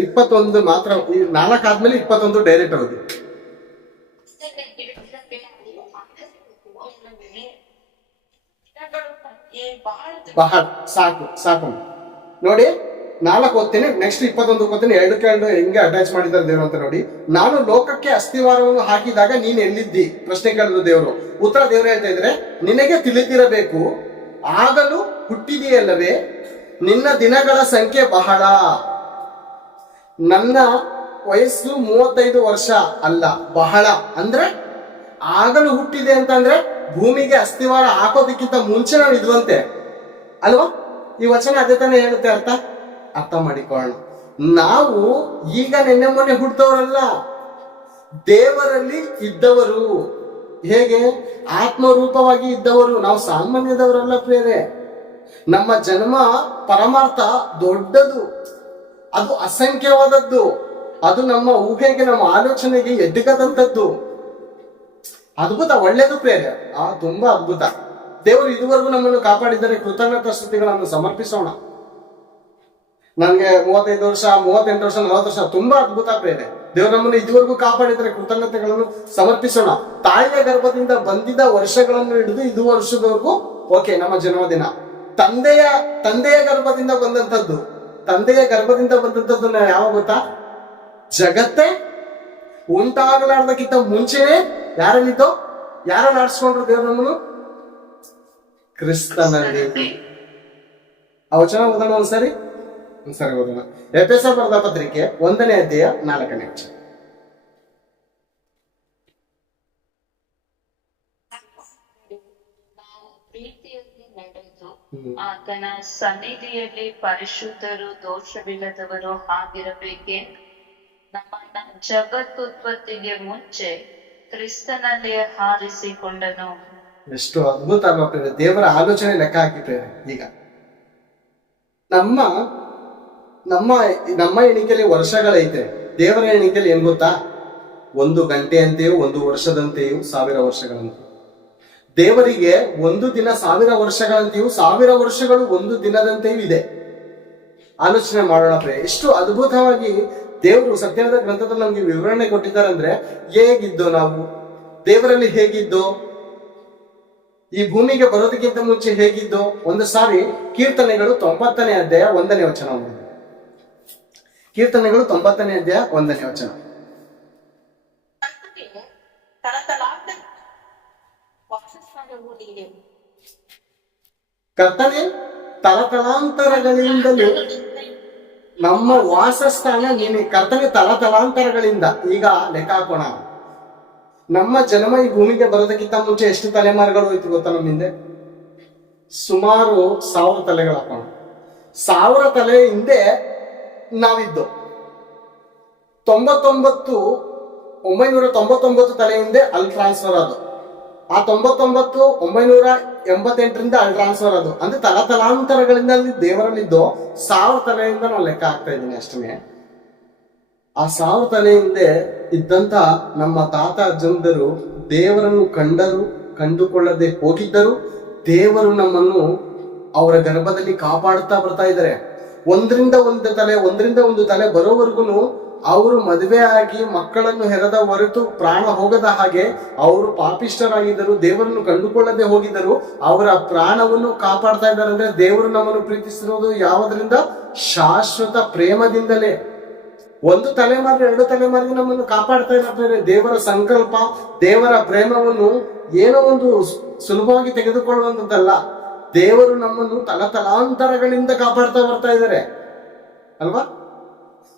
21 ಮಾತ್ರ, 4 ಆದ್ಮೇಲೆ 21 ಡೈರೆಕ್ಟ್ ಆಗೋದು. ಬಹಳ ಸಾಕು ಸಾಕು ನೋಡಿ. 4 ಓದ್ತೀನಿ, ನೆಕ್ಸ್ಟ್ 21 ಓದ್ತೀನಿ. 2 ಹೆಂಗೆ ಅಟ್ಯಾಚ್ ಮಾಡಿದ್ದಾರೆ ದೇವರು ಅಂತ ನೋಡಿ. ನಾನು ಲೋಕಕ್ಕೆ ಅಸ್ಥಿವಾರವನ್ನು ಹಾಕಿದಾಗ ನೀನ್ ಎಲ್ಲಿದ್ದಿ ಪ್ರಶ್ನೆ ಕೇಳಿದ್ರು ದೇವರು. ಉತ್ತರ ದೇವರು ಹೇಳ್ತಾ ಇದ್ರೆ, ನಿನಗೆ ತಿಳಿದಿರಬೇಕು, ಆಗಲು ಹುಟ್ಟಿದೆಯಲ್ಲವೇ, ನಿನ್ನ ದಿನಗಳ ಸಂಖ್ಯೆ ಬಹಳ. ನನ್ನ ವಯಸ್ಸು 35 ವರ್ಷ ಅಲ್ಲ, ಬಹಳ ಅಂದ್ರೆ ಆಗಲು ಹುಟ್ಟಿದೆ ಅಂತಂದ್ರೆ ಭೂಮಿಗೆ ಅಸ್ಥಿವಾರ ಹಾಕೋದಕ್ಕಿಂತ ಮುಂಚೆ ನಾವು ಇದ್ವಂತೆ ಅಲ್ವಾ. ಈ ವಚನ ಅದೇ ತಾನೇ ಹೇಳುತ್ತೆ. ಅರ್ಥ ಮಾಡಿಕೊಳ್ಳೋಣ. ನಾವು ಈಗ ನಿನ್ನೆ ಮೊನ್ನೆ ಹುಟ್ಟಿದವರಲ್ಲ, ದೇವರಲ್ಲಿ ಇದ್ದವರು. ಹೇಗೆ? ಆತ್ಮರೂಪವಾಗಿ ಇದ್ದವರು. ನಾವು ಸಾಮಾನ್ಯದವರಲ್ಲ ಪ್ರೇರೆ. ನಮ್ಮ ಜನ್ಮ ಪರಮಾರ್ಥ ದೊಡ್ಡದು, ಅದು ಅಸಂಖ್ಯವಾದದ್ದು, ಅದು ನಮ್ಮ ಊಹೆಗೆ ನಮ್ಮ ಆಲೋಚನೆಗೆ ಎಡ್ಗದಂಥದ್ದು. ಅದ್ಭುತ, ಒಳ್ಳೇದು ಪ್ರೇರೆ. ತುಂಬಾ ಅದ್ಭುತ. ದೇವರು ಇದುವರೆಗೂ ನಮ್ಮನ್ನು ಕಾಪಾಡಿದರೆ ಕೃತಜ್ಞತಾ ಸ್ತುತಿಗಳನ್ನು ಸಮರ್ಪಿಸೋಣ. ನನಗೆ 35 ವರ್ಷ, 38 ವರ್ಷ, 40 ವರ್ಷ, ತುಂಬಾ ಅದ್ಭುತ ಪ್ರೇರೆ. ದೇವರು ನಮ್ಮನ್ನು ಇದುವರೆಗೂ ಕಾಪಾಡಿದರೆ ಕೃತಜ್ಞತೆಗಳನ್ನು ಸಮರ್ಪಿಸೋಣ. ತಾಯಿಯ ಗರ್ಭದಿಂದ ಬಂದಿದ್ದ ವರ್ಷಗಳನ್ನು ಹಿಡಿದು ಇದು ವರ್ಷದವರೆಗೂ ಓಕೆ ನಮ್ಮ ಜನ್ಮದಿನ. ತಂದೆಯ ಗರ್ಭದಿಂದ ಬಂದಂತದ್ದು, ತಂದೆಯ ಗರ್ಭದಿಂದ ಬಂದಂತದ್ದನ್ನ ಯಾವಾಗ ಗೊತ್ತಾ? ಜಗತ್ತೇ ಉಂಟಾಗಲಾರ್ದಕ್ಕಿಂತ ಮುಂಚೆನೆ ಯಾರಲ್ಲಿದ್ದೋ, ಯಾರನ್ನ ಆಡ್ಸ್ಕೊಂಡ್ರು ದೇವ್ರು ನಮ್ಮನ್ನು? ಕ್ರಿಸ್ತನಲ್ಲಿ. ಆ ವಚನ ಓದೋಣ ಒಂದ್ಸರಿ ಓದೋಣ. ಎಫೆಸರ್ ಬರೆದ ಪತ್ರಿಕೆ 1ನೇ ಅಧ್ಯಾಯ 4ನೇ ವಚನ. ಆತನ ಸನ್ನಿಧಿಯಲ್ಲಿ ಪರಿಶುದ್ಧರು ದೋಷವಿಲ್ಲದವರು ಆಗಿರಬೇಕೆಂದು ನಮ್ಮನ್ನ ಜಗತ್ತುತ್ಪತ್ತಿಗೆ ಮುಂಚೆ ಕ್ರಿಸ್ತನಲ್ಲಿ ಹಾರಿಸಿಕೊಂಡನು. ಎಷ್ಟು ಅದ್ಭುತ ಅಲ್ವಾ? ದೇವರ ಆಲೋಚನೆ ಲೆಕ್ಕ ಹಾಕಿದ್ದೇವೆ. ಈಗ ನಮ್ಮ ನಮ್ಮ ನಮ್ಮ ಎಣಿಕೆಯಲ್ಲಿ ವರ್ಷಗಳೈತೆ, ದೇವರ ಎಣಿಕೆಯಲ್ಲಿ ಏನ್ ಗೊತ್ತಾ? 1 ಗಂಟೆಯಂತೆಯೂ 1 ವರ್ಷದಂತೆಯೂ 1000 ವರ್ಷಗಳಂತೆ. ದೇವರಿಗೆ 1 ದಿನ 1000 ವರ್ಷಗಳಂತೆಯೂ 1000 ವರ್ಷಗಳು 1 ದಿನದಂತೆಯೂ ಇದೆ. ಆಲೋಚನೆ ಮಾಡೋಣ ಪ್ರೇ. ಎಷ್ಟು ಅದ್ಭುತವಾಗಿ ದೇವರು ಸತ್ಯದ ಗ್ರಂಥದಲ್ಲಿ ನಮ್ಗೆ ವಿವರಣೆ ಕೊಟ್ಟಿದ್ದಾರೆ ಅಂದ್ರೆ, ಹೇಗಿದ್ದೋ ನಾವು ದೇವರಲ್ಲಿ, ಹೇಗಿದ್ದೋ ಈ ಭೂಮಿಗೆ ಬರೋದಕ್ಕಿಂತ ಮುಂಚೆ ಹೇಗಿದ್ದೋ. ಒಂದು ಸಾರಿ ಕೀರ್ತನೆಗಳು 90ನೇ ಅಧ್ಯಾಯ 1ನೇ ವಚನ. ಕೀರ್ತನೆಗಳು 90ನೇ ಅಧ್ಯಾಯ 1ನೇ ವಚನ. ಕರ್ತನೆ ತಲತಲಾಂತರಗಳಿಂದಲೂ ನಮ್ಮ ವಾಸಸ್ಥಾನ ನೀನೆ. ಕರ್ತನೆ ತಲತಲಾಂತರಗಳಿಂದ. ಈಗ ಲೆಕ್ಕ ಹಾಕೋಣ. ನಮ್ಮ ಜನ್ಮ ಈ ಭೂಮಿಗೆ ಬರೋದಕ್ಕಿಂತ ಮುಂಚೆ ಎಷ್ಟು ತಲೆಮಾರುಗಳು ಹೋಯ್ತು ಗೊತ್ತಾ? ನಮ್ಮ ಹಿಂದೆ ಸುಮಾರು 1000 ತಲೆಗಳು ಹಾಕೋಣ. 1000 ತಲೆ ಹಿಂದೆ ನಾವಿದ್ದು 999 ತಲೆ ಹಿಂದೆ ಅಲ್ಲಿ ಟ್ರಾನ್ಸ್ಫರ್ ಅದು. ಆ 99 988ರಿಂದ ಅಲ್ಲಿ ಟ್ರಾನ್ಸ್ಫರ್ ಅದು. ಅಂದ್ರೆ ತಲತಲಾಂತರಗಳಿಂದ ಅಲ್ಲಿ ದೇವರಲ್ಲಿದ್ದು 1000 ತಲೆಯಿಂದ ನಾವು ಲೆಕ್ಕ ಹಾಕ್ತಾ ಇದ್ದೀನಿ ಅಷ್ಟೇ. ಆ 1000 ತಲೆ ಹಿಂದೆ ಇದ್ದಂತ ನಮ್ಮ ತಾತ ಅಜ್ಜಂದರು ದೇವರನ್ನು ಕಂಡುಕೊಳ್ಳದೆ ಹೋಗಿದ್ದರು. ದೇವರು ನಮ್ಮನ್ನು ಅವರ ಗರ್ಭದಲ್ಲಿ ಕಾಪಾಡುತ್ತಾ ಬರ್ತಾ ಇದ್ದಾರೆ. ಒಂದರಿಂದ ಒಂದು ತಲೆ ಬರೋವರೆಗೂ ಅವರು ಮದುವೆ ಆಗಿ ಮಕ್ಕಳನ್ನು ಹೆರದ ಹೊರತು ಪ್ರಾಣ ಹೋಗದ ಹಾಗೆ ಅವರು ಪಾಪಿಷ್ಠರಾಗಿದ್ದರು, ದೇವರನ್ನು ಕಂಡುಕೊಳ್ಳದೆ ಹೋಗಿದ್ದರು. ಅವರ ಪ್ರಾಣವನ್ನು ಕಾಪಾಡ್ತಾ ಇದ್ದಾರೆ. ಅಂದ್ರೆ ದೇವರು ನಮ್ಮನ್ನು ಪ್ರೀತಿಸಿರೋದು ಯಾವುದರಿಂದ? ಶಾಶ್ವತ ಪ್ರೇಮದಿಂದಲೇ. 1 ತಲೆಮಾರು 2 ತಲೆಮಾರಿಗೆ ನಮ್ಮನ್ನು ಕಾಪಾಡ್ತಾ ಇದ್ದಾರೆ. ದೇವರ ಸಂಕಲ್ಪ, ದೇವರ ಪ್ರೇಮವನ್ನು ಏನೋ ಒಂದು ಸುಲಭವಾಗಿ ತೆಗೆದುಕೊಳ್ಳುವಂಥದ್ದಲ್ಲ. ದೇವರು ನಮ್ಮನ್ನು ತಲತಲಾಂತರಗಳಿಂದ ಕಾಪಾಡ್ತಾ ಬರ್ತಾ ಇದ್ದಾರೆ ಅಲ್ವಾ?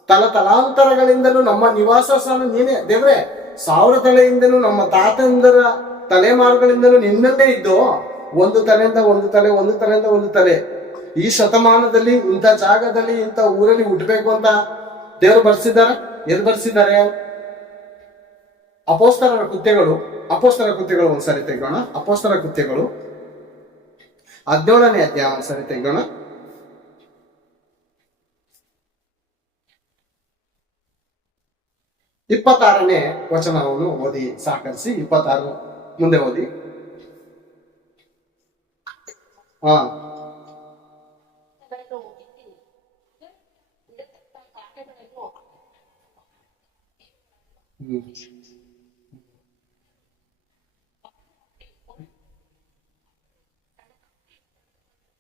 ತಲತಲಾಂತರಗಳಿಂದಲೂ ನಮ್ಮ ನಿವಾಸ ಸ್ಥಾನ ನೀನೇ ದೇವ್ರೆ. 1000 ತಲೆಯಿಂದಲೂ ನಮ್ಮ ತಾತಂದರ ತಲೆಮಾರುಗಳಿಂದಲೂ ನಿನ್ನಲ್ಲೇ ಇದ್ದು 1 ತಲೆಯಿಂದ ಒಂದು ತಲೆ ಈ ಶತಮಾನದಲ್ಲಿ ಇಂಥ ಜಾಗದಲ್ಲಿ ಇಂಥ ಊರಲ್ಲಿ ಹುಟ್ಟಬೇಕು ಅಂತ ದೇವರು ಬರ್ಸಿದ್ದಾರೆ. ಎಲ್ಲಿ ಬರ್ಸಿದ್ದಾರೆ? ಅಪೊಸ್ತಲರ ಕೃತ್ಯಗಳು ಒಂದ್ಸರಿ ತೆಗೋಣ. ಅಪೊಸ್ತಲರ ಕೃತ್ಯಗಳು 17ನೇ ಅಧ್ಯಾಯ ಒಂದ್ಸರಿ ತೆಗೋಣ. 26ನೇ ವಚನವನ್ನು ಓದಿ ಸಹಕರಿಸಿ. 26 ಮುಂದೆ ಓದಿ.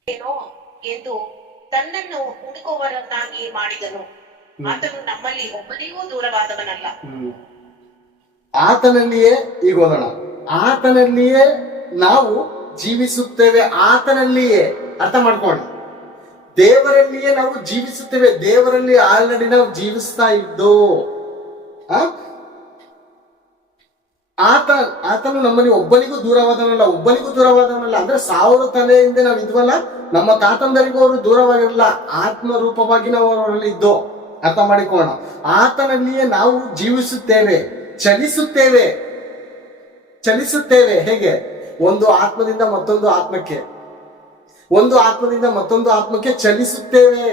ಏನೋ ಎಂದು ತನ್ನನ್ನು ಹುಡುಕುವವರನ್ನಾಗಿ ಮಾಡಿದನು. ಆತನು ನಮ್ಮಲ್ಲಿ ಒಬ್ಬನಿಗೂ ದೂರವಾದವನಲ್ಲ. ಆತನಲ್ಲಿಯೇ ಈಗ ಓದೋಣ. ಆತನಲ್ಲಿಯೇ ನಾವು ಜೀವಿಸುತ್ತೇವೆ. ಆತನಲ್ಲಿಯೇ ಅರ್ಥ ಮಾಡ್ಕೋಣ. ದೇವರಲ್ಲಿಯೇ ನಾವು ಜೀವಿಸುತ್ತೇವೆ. ದೇವರಲ್ಲಿ ಆಲ್ರೆಡಿ ನಾವು ಜೀವಿಸ್ತಾ ಇದ್ದು. ಆತನು ನಮ್ಮಲ್ಲಿ ಒಬ್ಬನಿಗೂ ದೂರವಾದವನಲ್ಲ. ಒಬ್ಬನಿಗೂ ದೂರವಾದವನಲ್ಲ ಅಂದ್ರೆ 1000 ತಲೆಯಿಂದ ನಾವು ಇದ್ವಲ್ಲ, ನಮ್ಮ ತಾತಂದರಿಗೂ ಅವರು ದೂರವಾಗಿರಲ್ಲ. ಆತ್ಮರೂಪವಾಗಿ ನಾವು ಅವರಲ್ಲಿ ಇದ್ದೋ. ಅರ್ಥ ಮಾಡಿಕೊಳ್ಳೋಣ. ಆತನಲ್ಲಿಯೇ ನಾವು ಜೀವಿಸುತ್ತೇವೆ, ಚಲಿಸುತ್ತೇವೆ. ಹೇಗೆ? ಒಂದು ಆತ್ಮದಿಂದ ಮತ್ತೊಂದು ಆತ್ಮಕ್ಕೆ, ಒಂದು ಆತ್ಮದಿಂದ ಮತ್ತೊಂದು ಆತ್ಮಕ್ಕೆ ಚಲಿಸುತ್ತೇವೆ.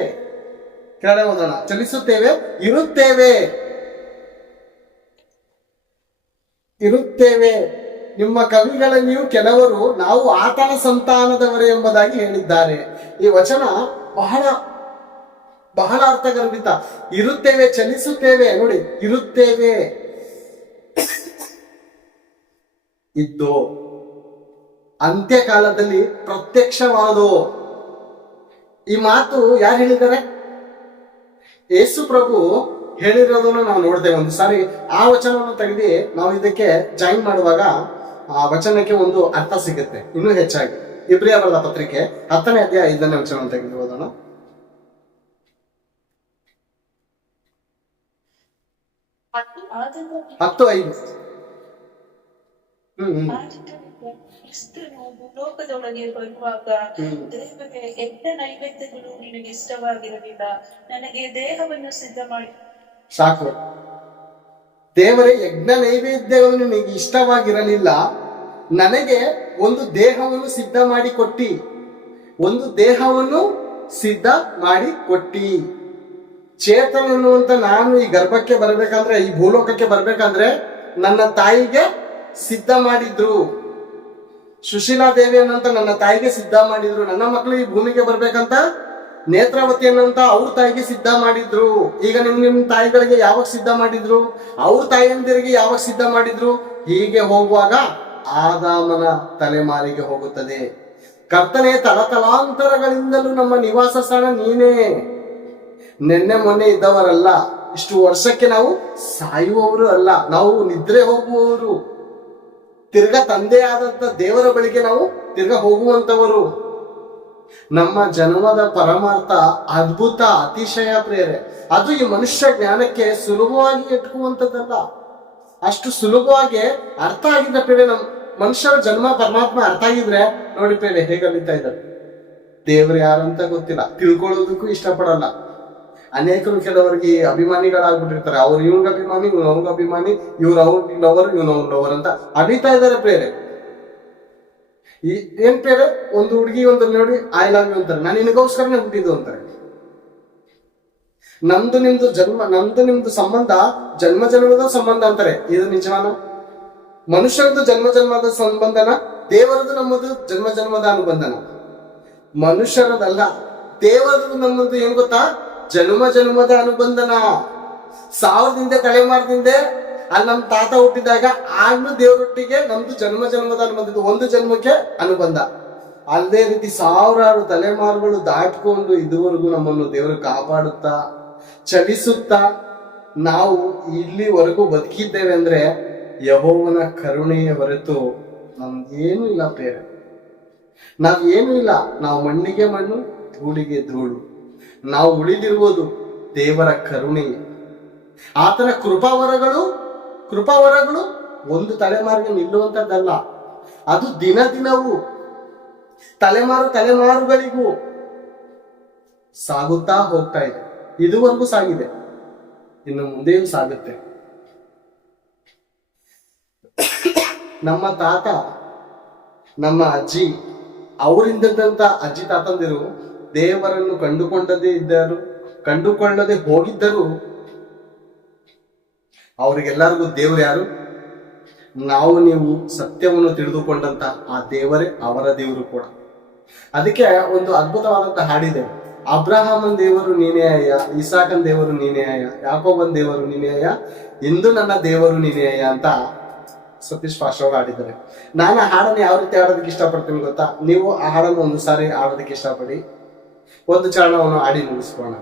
ಕೆಳಗಡೆ ಓದೋಣ. ಚಲಿಸುತ್ತೇವೆ, ಇರುತ್ತೇವೆ. ನಿಮ್ಮ ಕವಿಗಳಲ್ಲಿಯೂ ಕೆಲವರು ನಾವು ಆತನ ಸಂತಾನದವರೇ ಎಂಬುದಾಗಿ ಹೇಳಿದ್ದಾರೆ. ಈ ವಚನ ಬಹಳ ಬಹಳ ಅರ್ಥಗರ್ಭಿತ. ಇರುತ್ತೇವೆ, ಚಲಿಸುತ್ತೇವೆ. ನೋಡಿ, ಇರುತ್ತೇವೆ, ಇದ್ದೋ, ಅಂತ್ಯಕಾಲದಲ್ಲಿ ಪ್ರತ್ಯಕ್ಷವಾದೋ. ಈ ಮಾತು ಯಾರು ಹೇಳಿದ್ದಾರೆ? ಯೇಸು ಪ್ರಭು ಹೇಳಿರೋದನ್ನು ನಾವು ನೋಡ್ತೇವೆ. ಒಂದು ಸಾರಿ ಆ ವಚನವನ್ನು ತೆಗೆದು ನಾವು ಇದಕ್ಕೆ ಜಾಯಿನ್ ಮಾಡುವಾಗ ಆ ವಚನಕ್ಕೆ ಒಂದು ಅರ್ಥ ಸಿಗುತ್ತೆ ಇನ್ನೂ ಹೆಚ್ಚಾಗಿ. ಇಬ್ರಿಯ ಬರೆದ ಪತ್ರಿಕೆ 10ನೇ ಅಧ್ಯಾಯ 5ನೇ ವಚನವನ್ನು ತೆಗೆದು ಓದೋಣ. 10:5. ಕ್ರಿಸ್ತನು ಭೂಲೋಕದೊಳಗೆ ಬರುವಾಗ ದೇವರೇ ಎದ್ದ ನೈವೇದ್ಯಗಳು ನಿನಗೆ ಇಷ್ಟವಾಗಿರಲಿಲ್ಲ, ನನಗೆ ದೇಹವನ್ನು ಸಿದ್ಧ ಮಾಡಿ. ಸಾಕು. ದೇವರೇ ಯಜ್ಞ ನೈವೇದ್ಯಗಳು ನಿನಗೆ ಇಷ್ಟವಾಗಿರಲಿಲ್ಲ, ನನಗೆ ಒಂದು ದೇಹವನ್ನು ಸಿದ್ಧ ಮಾಡಿ ಕೊಟ್ಟಿ. ಒಂದು ದೇಹವನ್ನು ಸಿದ್ಧ ಮಾಡಿ ಕೊಟ್ಟಿ. ಚೇತನ ಎನ್ನುವಂತ ನಾನು ಈ ಗರ್ಭಕ್ಕೆ ಬರ್ಬೇಕಂದ್ರೆ, ಈ ಭೂಲೋಕಕ್ಕೆ ಬರ್ಬೇಕಂದ್ರೆ ನನ್ನ ತಾಯಿಗೆ ಸಿದ್ಧ ಮಾಡಿದ್ರು. ಸುಶೀಲಾ ದೇವಿ ಅನ್ನಂತ ನನ್ನ ತಾಯಿಗೆ ಸಿದ್ಧ ಮಾಡಿದ್ರು. ನನ್ನ ಮಕ್ಕಳು ಈ ಭೂಮಿಗೆ ಬರ್ಬೇಕಂತ ನೇತ್ರಾವತಿ ಅನ್ನಂತ ಅವ್ರ ತಾಯಿಗೆ ಸಿದ್ಧ ಮಾಡಿದ್ರು. ಈಗ ನಿಮ್ ತಾಯಿಗಳಿಗೆ ಯಾವಾಗ ಸಿದ್ಧ ಮಾಡಿದ್ರು? ಅವ್ರ ತಾಯಿಯಂದಿರಿಗೆ ಯಾವಾಗ ಸಿದ್ಧ ಮಾಡಿದ್ರು? ಹೀಗೆ ಹೋಗುವಾಗ ಆದಾಮನ ತಲೆಮಾರಿಗೆ ಹೋಗುತ್ತದೆ. ಕರ್ತನೆ, ತಲತಲಾಂತರಗಳಿಂದಲೂ ನಮ್ಮ ನಿವಾಸ ಸ್ಥಾನ ನೀನೇ. ನಿನ್ನೆ ಮೊನ್ನೆ ಇದ್ದವರಲ್ಲ. ಇಷ್ಟು ವರ್ಷಕ್ಕೆ ನಾವು ಸಾಯುವವರು ಅಲ್ಲ, ನಾವು ನಿದ್ರೆ ಹೋಗುವವರು. ತಿರ್ಗಾ ತಂದೆ ಆದಂತ ದೇವರ ಬಳಿಗೆ ನಾವು ತಿರ್ಗಾ ಹೋಗುವಂತವರು. ನಮ್ಮ ಜನ್ಮದ ಪರಮಾರ್ಥ ಅದ್ಭುತ, ಅತಿಶಯ ಪ್ರೇರೆ. ಅದು ಈ ಮನುಷ್ಯ ಜ್ಞಾನಕ್ಕೆ ಸುಲಭವಾಗಿ ಎಟ್ಕುವಂಥದ್ದಲ್ಲ. ಅಷ್ಟು ಸುಲಭವಾಗಿ ಅರ್ಥ ಆಗಿದ್ದ ಪ್ರೇರೆ ನಮ್ ಮನುಷ್ಯರ ಜನ್ಮ ಪರಮಾತ್ಮ ಅರ್ಥ ಆಗಿದ್ರೆ ನೋಡಿ ಪ್ರೇರೆ ಹೇಗೆ ಅಲಿತಾ ಇದ್ದಾರೆ. ದೇವ್ರು ಯಾರಂತ ಗೊತ್ತಿಲ್ಲ, ತಿಳ್ಕೊಳ್ಳೋದಕ್ಕೂ ಇಷ್ಟಪಡಲ್ಲ. ಅನೇಕರು ಕೆಲವರಿಗೆ ಅಭಿಮಾನಿಗಳಾಗ್ಬಿಟ್ಟಿರ್ತಾರೆ. ಅವ್ರು ಇವಂಗ ಅಭಿಮಾನಿ, ಇವ್ನು ಅವಂಗ ಅಭಿಮಾನಿ, ಇವ್ರು ಅವ್ರ ಲವರ್, ಇವ್ನು ಅವ್ನ ಲವರ್ ಅಂತ ಅಡಿತಾ ಇದ್ದಾರೆ ಪ್ರೇರೆ. ಏನ್ ಪ್ರೇರೆ? ಒಂದು ಹುಡುಗಿ ಒಂದು ನೋಡಿ ಐ ಲವ್ ಯು ಅಂತಾರೆ. ನಾನು ನಿನಗೋಸ್ಕರನೇ ಹುಟ್ಟಿದ್ದು ಅಂತಾರೆ. ನಮ್ದು ನಿಮ್ದು ಸಂಬಂಧ ಜನ್ಮ ಜನ್ಮದ ಸಂಬಂಧ ಅಂತಾರೆ. ಇದು ನಿಜವಾನ? ಮನುಷ್ಯರದ್ದು ಜನ್ಮ ಜನ್ಮದ ಸಂಬಂಧನ? ದೇವರದು ನಮ್ಮದು ಜನ್ಮ ಜನ್ಮದ ಅನುಬಂಧನ? ಮನುಷ್ಯರದಲ್ಲ, ದೇವರದು ನಮ್ಮದು. ಏನ್ ಗೊತ್ತಾ? ಜನ್ಮ ಜನ್ಮದ ಅನುಬಂಧನ. 1000 ತಲೆಮಾರದಿಂದ ಅಲ್ಲಿ ನಮ್ ತಾತ ಹುಟ್ಟಿದಾಗ ಆಗ್ಲೂ ದೇವರೊಟ್ಟಿಗೆ ನಮ್ದು ಜನ್ಮ ಜನ್ಮದ ಅನುಬಂಧ. ಒಂದು ಜನ್ಮಕ್ಕೆ ಅನುಬಂಧ. ಅದೇ ರೀತಿ 1000 ತಲೆಮಾರುಗಳು ದಾಟ್ಕೊಂಡು ಇದುವರೆಗೂ ನಮ್ಮನ್ನು ದೇವರು ಕಾಪಾಡುತ್ತಾ ಚಲಿಸುತ್ತಾ ನಾವು ಇಲ್ಲಿವರೆಗೂ ಬದುಕಿದ್ದೇವೆ ಅಂದ್ರೆ ಯೆಹೋವನ ಕರುಣೆಯ ಹೊರತು ನಮ್ಗೇನು ಇಲ್ಲ ಪ್ರೇರೆ. ನಾವೇನು ಇಲ್ಲ. ನಾವು ಮಣ್ಣಿಗೆ ಮಣ್ಣು, ಧೂಳಿಗೆ ಧೂಳು. ನಾವು ಉಳಿದಿರುವುದು ದೇವರ ಕರುಣೆ. ಆತನ ಕೃಪಾವರಗಳು ಒಂದು ತಲೆಮಾರಿಗೆ ನಿಲ್ಲುವಂತದ್ದಲ್ಲ. ಅದು ದಿನವೂ ತಲೆಮಾರುಗಳಿಗೂ ಸಾಗುತ್ತಾ ಹೋಗ್ತಾ ಇದೆ. ಇದುವರೆಗೂ ಸಾಗಿದೆ, ಇನ್ನು ಮುಂದೆಯೂ ಸಾಗುತ್ತೆ. ನಮ್ಮ ತಾತ, ನಮ್ಮ ಅಜ್ಜಿ, ಅವರಿಂದಂತ ಅಜ್ಜಿ ತಾತಂದಿರು ದೇವರನ್ನು ಕಂಡುಕೊಳ್ಳದೆ ಹೋಗಿದ್ದರು. ಅವ್ರಿಗೆಲ್ಲರಿಗೂ ದೇವರು ಯಾರು? ನಾವು ನೀವು ಸತ್ಯವನ್ನು ತಿಳಿದುಕೊಂಡಂತ ಆ ದೇವರೇ ಅವರ ದೇವರು ಕೂಡ. ಅದಕ್ಕೆ ಒಂದು ಅದ್ಭುತವಾದಂತ ಹಾಡಿದೆ. ಅಬ್ರಹಾಮನ್ ದೇವರು ನೀನೇ ಅಯ್ಯ, ಇಸಾಕನ್ ದೇವರು ನೀನೇ ಅಯ್ಯ, ಯಾಕೋಬನ್ ದೇವರು ನೀನೇ ಅಯ್ಯ, ಇಂದು ನನ್ನ ದೇವರು ನೀನೇ ಅಯ್ಯ ಅಂತ ಸತೀಶ್ ಫಾಸ್ಟ್ ಅವ್ರು ಹಾಡಿದ್ದಾರೆ. ನಾನು ಆ ಹಾಡನ್ನು ಯಾವ ರೀತಿ ಹಾಡೋದಕ್ಕೆ ಇಷ್ಟಪಡ್ತೀನಿ ಗೊತ್ತಾ? ನೀವು ಆ ಹಾಡನ್ನು ಒಂದು ಸಾರಿ ಹಾಡೋದಕ್ಕೆ ಇಷ್ಟಪಡಿ, ಒಂದು ಚರಣವನ್ನು ಹಾಡಿ ಮುಗಿಸ್ಕೋಣ.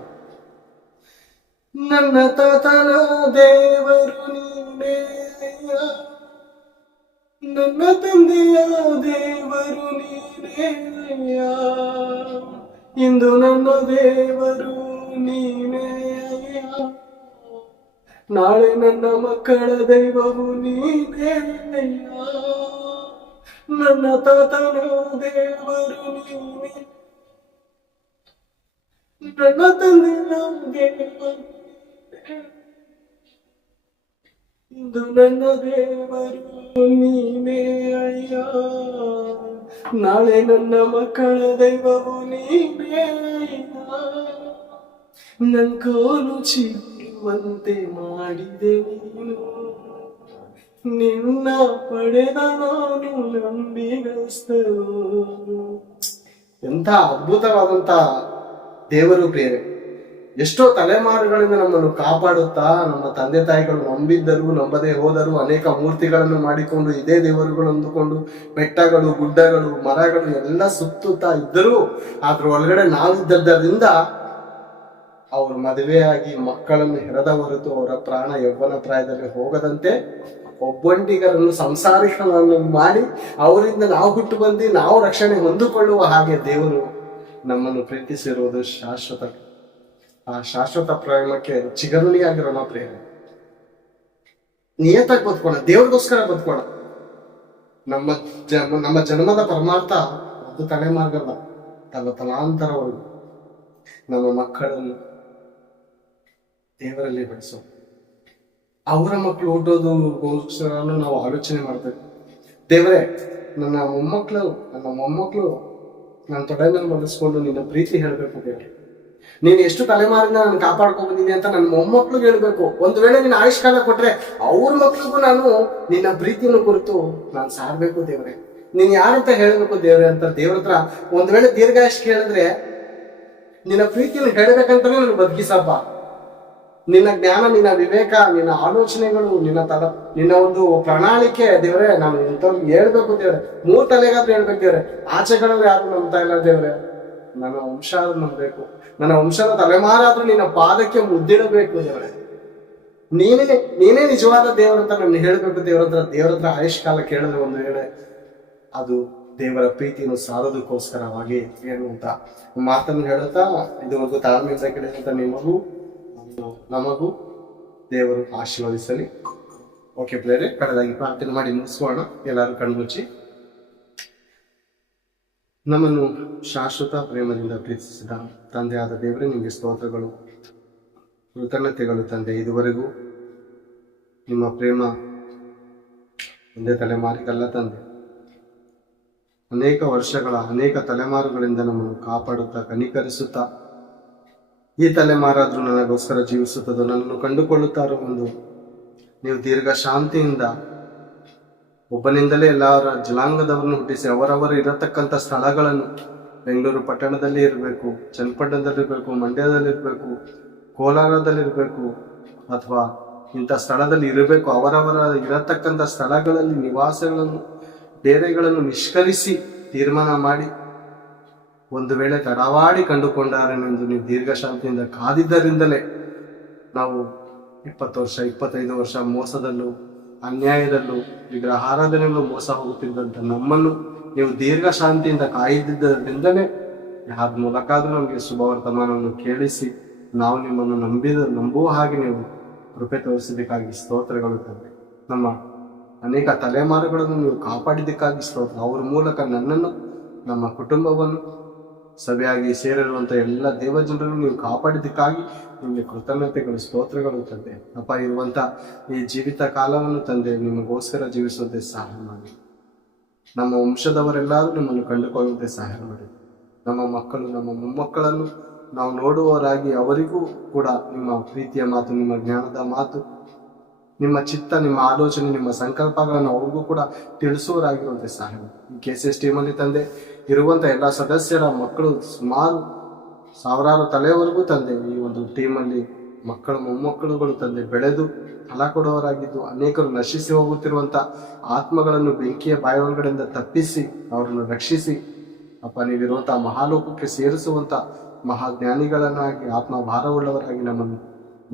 ನನ್ನ ತಾತನ ದೇವರು ನೀನೇ ಅಯ್ಯ, ನನ್ನ ತಂದೆಯ ದೇವರು ನೀನೇ ಅಯ್ಯ, ಇಂದು ನನ್ನ ದೇವರು ನೀನೇ ಅಯ್ಯ, ನಾಳೆ ನನ್ನ ಮಕ್ಕಳ ದೈವವು ನೀನೇ ಅಯ್ಯ, ನನ್ನ ತಾತನ ದೇವರು ನೀನೇ, ನನ್ನ ತಂದೆಯ ದೇವರು ಇಂದು ನನ್ನ ದೇವರು ನೀನೇ ಅಯ್ಯ, ನಾಳೆ ನನ್ನ ಮಕ್ಕಳ ದೈವವು ನೀನೇ ಅಯ್ಯ, ನನ್ ಕೋಲು ಚಿಗುರುವಂತೆ ಮಾಡಿದೆ ನೀನು, ನಿನ್ನ ಪಡೆದ ನಾನು ನಂಬಿಗಸ್ತನು. ಎಂಥ ಅದ್ಭುತವಾದಂತ ದೇವರು ಪ್ರಿಯರೇ. ಎಷ್ಟೋ ತಲೆಮಾರುಗಳಿಂದ ನಮ್ಮನ್ನು ಕಾಪಾಡುತ್ತಾ ನಮ್ಮ ತಂದೆ ತಾಯಿಗಳು ನಂಬಿದ್ದರು, ನಂಬದೇ ಹೋದರು, ಅನೇಕ ಮೂರ್ತಿಗಳನ್ನು ಮಾಡಿಕೊಂಡು ಇದೇ ದೇವರುಗಳು ಅಂದುಕೊಂಡು ಬೆಟ್ಟಗಳು, ಗುಡ್ಡಗಳು, ಮರಗಳು ಎಲ್ಲ ಸುತ್ತುತ್ತಾ ಇದ್ದರು. ಅದ್ರ ಒಳಗಡೆ ನಾವಿದ್ದರಿಂದ ಅವರು ಮದುವೆಯಾಗಿ ಮಕ್ಕಳನ್ನು ಹೆರದ ಹೊರತು ಅವರ ಪ್ರಾಣ ಯೌವನ ಪ್ರಾಯದಲ್ಲಿ ಹೋಗದಂತೆ ಒಬ್ಬಂಟಿಗರನ್ನು, ಸಂಸಾರಿಗಳನ್ನು ಮಾಡಿ ಅವರಿಂದ ನಾವು ಹುಟ್ಟು ಬಂದು ನಾವು ರಕ್ಷಣೆ ಹೊಂದಿಕೊಳ್ಳುವ ಹಾಗೆ ದೇವರು ನಮ್ಮನ್ನು ಪ್ರೀತಿಸಿರುವುದು ಶಾಶ್ವತ. ಆ ಶಾಶ್ವತ ಪ್ರೇಮಕ್ಕೆ ಚಿಗರುಣಿಯಾಗಿರೋಣ ಪ್ರೇರಣೆ. ನಿಯತಾಗಿ ಬದುಕೋಣ, ದೇವ್ರಿಗೋಸ್ಕರ ಬದುಕೋಣ. ನಮ್ಮ ಜನ್ಮದ ಪರಮಾರ್ಥ ಒಂದು ತಲೆಮಾರ್ಗಲ್ಲ, ತಲಾಂತರವರೆಗೂ ನಮ್ಮ ಮಕ್ಕಳನ್ನು ದೇವರಲ್ಲಿ ಬೆಳೆಸೋ, ಅವರ ಮಕ್ಕಳು ಹುಟ್ಟೋದಕ್ಕೋಸ್ಕರ ನಾವು ಆಲೋಚನೆ ಮಾಡ್ತೇವೆ. ದೇವರೇ, ನನ್ನ ಮೊಮ್ಮಕ್ಕಳು ನನ್ನ ತೊಡೆ ಮೇಲೆ ಮಲಗಿಸ್ಕೊಂಡು ನಿನ್ನ ಪ್ರೀತಿ ಹೇಳ್ಬೇಕು ದೇವ್ರೆ. ನೀನು ಎಷ್ಟು ತಲೆಮಾರಿಂದ ನಾನು ಕಾಪಾಡ್ಕೊಂಡ್ ಬಂದಿದ್ದೀನಿ ಅಂತ ನನ್ನ ಮೊಮ್ಮಕ್ಳಿಗೆ ಹೇಳ್ಬೇಕು. ಒಂದು ವೇಳೆ ನೀನು ಆಯುಷ್ಕಾಲ ಕೊಟ್ರೆ ಅವ್ರ ಮಕ್ಳಿಗೂ ನಾನು ನಿನ್ನ ಪ್ರೀತಿಯನ್ನು ಕುರಿತು ನಾನು ಸಾರ್ಬೇಕು ದೇವ್ರೆ. ನೀನ್ ಯಾರಂತ ಹೇಳ್ಬೇಕು ದೇವ್ರೆ ಅಂತ ದೇವ್ರ ಹತ್ರ ಒಂದ್ ವೇಳೆ ದೀರ್ಘಾಯುಷ್ ಕೇಳಿದ್ರೆ ನಿನ್ನ ಪ್ರೀತಿಯನ್ನು ಹೇಳ್ಬೇಕಂತಾನೆ ನಾನು ಬದುಕಿಸಪ್ಪ. ನಿನ್ನ ಜ್ಞಾನ, ನಿನ್ನ ವಿವೇಕ, ನಿನ್ನ ಆಲೋಚನೆಗಳು, ನಿನ್ನ ಒಂದು ಪ್ರಣಾಳಿಕೆ ದೇವ್ರೆ ನಾನು ಇಂಥವ್ರಿಗೆ ಹೇಳ್ಬೇಕು ದೇವ್ರೆ. 3 ತಲೆಗಾದ್ರೂ ಹೇಳ್ಬೇಕು ದೇವ್ರೆ. ಆಚೆಗಳಲ್ಲಿ ಯಾರು ನಂಬ್ತಾ ಇಲ್ಲ ದೇವ್ರೆ. ನನ್ನ ವಂಶ ನಂಬಬೇಕು, ನನ್ನ ವಂಶದ ತಲೆಮಾರಾದ್ರೂ ನಿನ್ನ ಪಾದಕ್ಕೆ ಮುದ್ದಿಡಬೇಕು ದೇವರೇ. ನೀನೇ ನಿಜವಾದ ದೇವರಂತ ನನ್ನ ಹೇಳ್ಬೇಕು ದೇವರ ಹತ್ರ ಆಯುಷ್ಕಾಲ ಕೇಳಿದ್ರೆ ಒಂದು ವೇಳೆ ಅದು ದೇವರ ಪ್ರೀತಿಯನ್ನು ಸಾರೋದಕ್ಕೋಸ್ಕರವಾಗಿ ಹೇಳುವಂತ ಮಾತನ್ನು ಹೇಳುತ್ತಾ ಇದುವರೆಗೂ ತಾಳ್ಮೆಯಿಂದ ಕೇಳಿದಂತ ನಿಮಗೂ ನಮಗೂ ದೇವರು ಆಶೀರ್ವದಿಸಲಿ. ಓಕೆ ಪ್ಲೇರೆ, ಕಡೆದಾಗಿ ಪ್ರಾರ್ಥನೆ ಮಾಡಿ ಮುಗಿಸ್ಕೋಣ. ಎಲ್ಲರೂ ಕಣ್ಮುಚ್ಚಿ. ನಮ್ಮನ್ನು ಶಾಶ್ವತ ಪ್ರೇಮದಿಂದ ಪ್ರೀತಿಸಿದ ತಂದೆಯಾದ ದೇವರೇ, ನಿಮಗೆ ಸ್ತೋತ್ರಗಳು, ಕೃತಜ್ಞತೆಗಳು ತಂದೆ. ಇದುವರೆಗೂ ನಿಮ್ಮ ಪ್ರೇಮ ಒಂದೇ ತಲೆಮಾರಿಗಲ್ಲ ತಂದೆ, ಅನೇಕ ವರ್ಷಗಳ ಅನೇಕ ತಲೆಮಾರುಗಳಿಂದ ನಮ್ಮನ್ನು ಕಾಪಾಡುತ್ತಾ ಕನಿಕರಿಸುತ್ತಾ ಈ ತಲೆಮಾರಾದ್ರೂ ನನಗೋಸ್ಕರ ಜೀವಿಸುತ್ತದೋ, ನನ್ನನ್ನು ಕಂಡುಕೊಳ್ಳುತ್ತಾರೋ ಒಂದು ನೀವು ದೀರ್ಘ ಶಾಂತಿಯಿಂದ ಒಬ್ಬನಿಂದಲೇ ಎಲ್ಲರ ಜನಾಂಗದವರನ್ನು ಹುಟ್ಟಿಸಿ ಅವರವರು ಇರತಕ್ಕಂಥ ಸ್ಥಳಗಳನ್ನು ಬೆಂಗಳೂರು ಪಟ್ಟಣದಲ್ಲಿ ಇರಬೇಕು, ಚನ್ನಪಟ್ಟಣದಲ್ಲಿರಬೇಕು, ಮಂಡ್ಯದಲ್ಲಿರಬೇಕು, ಕೋಲಾರದಲ್ಲಿರಬೇಕು, ಅಥವಾ ಇಂಥ ಸ್ಥಳದಲ್ಲಿ ಇರಬೇಕು, ಅವರವರ ಇರತಕ್ಕಂಥ ಸ್ಥಳಗಳಲ್ಲಿ ನಿವಾಸಗಳನ್ನು, ಡೇರೆಗಳನ್ನು ನಿಷ್ಕರಿಸಿ ತೀರ್ಮಾನ ಮಾಡಿ ಒಂದು ವೇಳೆ ತಡವಾಡಿ ಕಂಡುಕೊಂಡಾರೆನೆಂದು ನೀವು ದೀರ್ಘ ಶಾಂತಿಯಿಂದ ಕಾದಿದ್ದರಿಂದಲೇ ನಾವು 20 ವರ್ಷ 25 ವರ್ಷ ಮೋಸದಲ್ಲೂ ಅನ್ಯಾಯದಲ್ಲೂ ವಿಗ್ರಹಾರಾಧನೆಯಲ್ಲೂ ಮೋಸ ಹೋಗುತ್ತಿದ್ದಂಥ ನಮ್ಮನ್ನು ನೀವು ದೀರ್ಘ ಶಾಂತಿಯಿಂದ ಕಾಯ್ದಿದ್ದರಿಂದಲೇ ಯಾರ ಮೂಲಕ ಆದ್ರೂ ನಮಗೆ ಶುಭವರ್ತಮಾನವನ್ನು ಕೇಳಿಸಿ ನಾವು ನಿಮ್ಮನ್ನು ನಂಬುವ ಹಾಗೆ ನೀವು ಕೃಪೆ ತೋರಿಸಿದ್ದಕ್ಕಾಗಿ ಸ್ತೋತ್ರಗಳು ತಂದೆ. ನಮ್ಮ ಅನೇಕ ತಲೆಮಾರುಗಳನ್ನು ನೀವು ಕಾಪಾಡಿದ್ದಕ್ಕಾಗಿ ಸ್ತೋತ್ರ. ಅವ್ರ ಮೂಲಕ ನನ್ನನ್ನು, ನಮ್ಮ ಕುಟುಂಬವನ್ನು, ಸಭೆಯಾಗಿ ಸೇರಿರುವಂಥ ಎಲ್ಲ ದೇವಜನರನ್ನು ನೀವು ಕಾಪಾಡಿದ್ದಕ್ಕಾಗಿ ನಿಮಗೆ ಕೃತಜ್ಞತೆಗಳು, ಸ್ತೋತ್ರಗಳು ತಂದೆ. ಅಪ್ಪ, ಇರುವಂಥ ಈ ಜೀವಿತ ಕಾಲವನ್ನು ತಂದೆ ನಿಮಗೋಸ್ಕರ ಜೀವಿಸುವಂತೆ ಸಹಾಯ ಮಾಡಿ. ನಮ್ಮ ವಂಶದವರೆಲ್ಲರೂ ನಿಮ್ಮನ್ನು ಕಂಡುಕೊಳ್ಳುವಂತೆ ಸಹಾಯ ಮಾಡಿ. ನಮ್ಮ ಮಕ್ಕಳು, ನಮ್ಮ ಮೊಮ್ಮಕ್ಕಳನ್ನು ನಾವು ನೋಡುವವರಾಗಿ ಅವರಿಗೂ ಕೂಡ ನಿಮ್ಮ ಪ್ರೀತಿಯ ಮಾತು, ನಿಮ್ಮ ಜ್ಞಾನದ ಮಾತು, ನಿಮ್ಮ ಚಿತ್ತ, ನಿಮ್ಮ ಆಲೋಚನೆ, ನಿಮ್ಮ ಸಂಕಲ್ಪಗಳನ್ನು ಅವ್ರಿಗೂ ಕೂಡ ತಿಳಿಸುವವರಾಗಿರುವಂತೆ ಸಹಾಯ ಮಾಡಿ. ಈ KCS ಟೀಮಲ್ಲಿ ತಂದೆ ಇರುವಂಥ ಎಲ್ಲ ಸದಸ್ಯರ ಮಕ್ಕಳು ಸುಮಾರು ಸಾವಿರಾರು ತಲೆಯವರೆಗೂ ತಂದೆ ಈ ಒಂದು ಟೀಮಲ್ಲಿ ಮಕ್ಕಳು ಮೊಮ್ಮಕ್ಕಳುಗಳು ತಂದೆ ಬೆಳೆದು ಫಲ ಕೊಡುವವರಾಗಿದ್ದು ಅನೇಕರು ನಶಿಸಿ ಹೋಗುತ್ತಿರುವಂಥ ಆತ್ಮಗಳನ್ನು ಬೆಂಕಿಯ ಬಾಯೊಳಗಡೆಯಿಂದ ತಪ್ಪಿಸಿ ಅವರನ್ನು ರಕ್ಷಿಸಿ ಅಪ್ಪ ನೀವಿರುವಂತಹ ಮಹಾಲೋಕಕ್ಕೆ ಸೇರಿಸುವಂಥ ಮಹಾಜ್ಞಾನಿಗಳನ್ನಾಗಿ ಆತ್ಮ ಭಾರವುಳ್ಳವರಾಗಿ ನಮ್ಮನ್ನು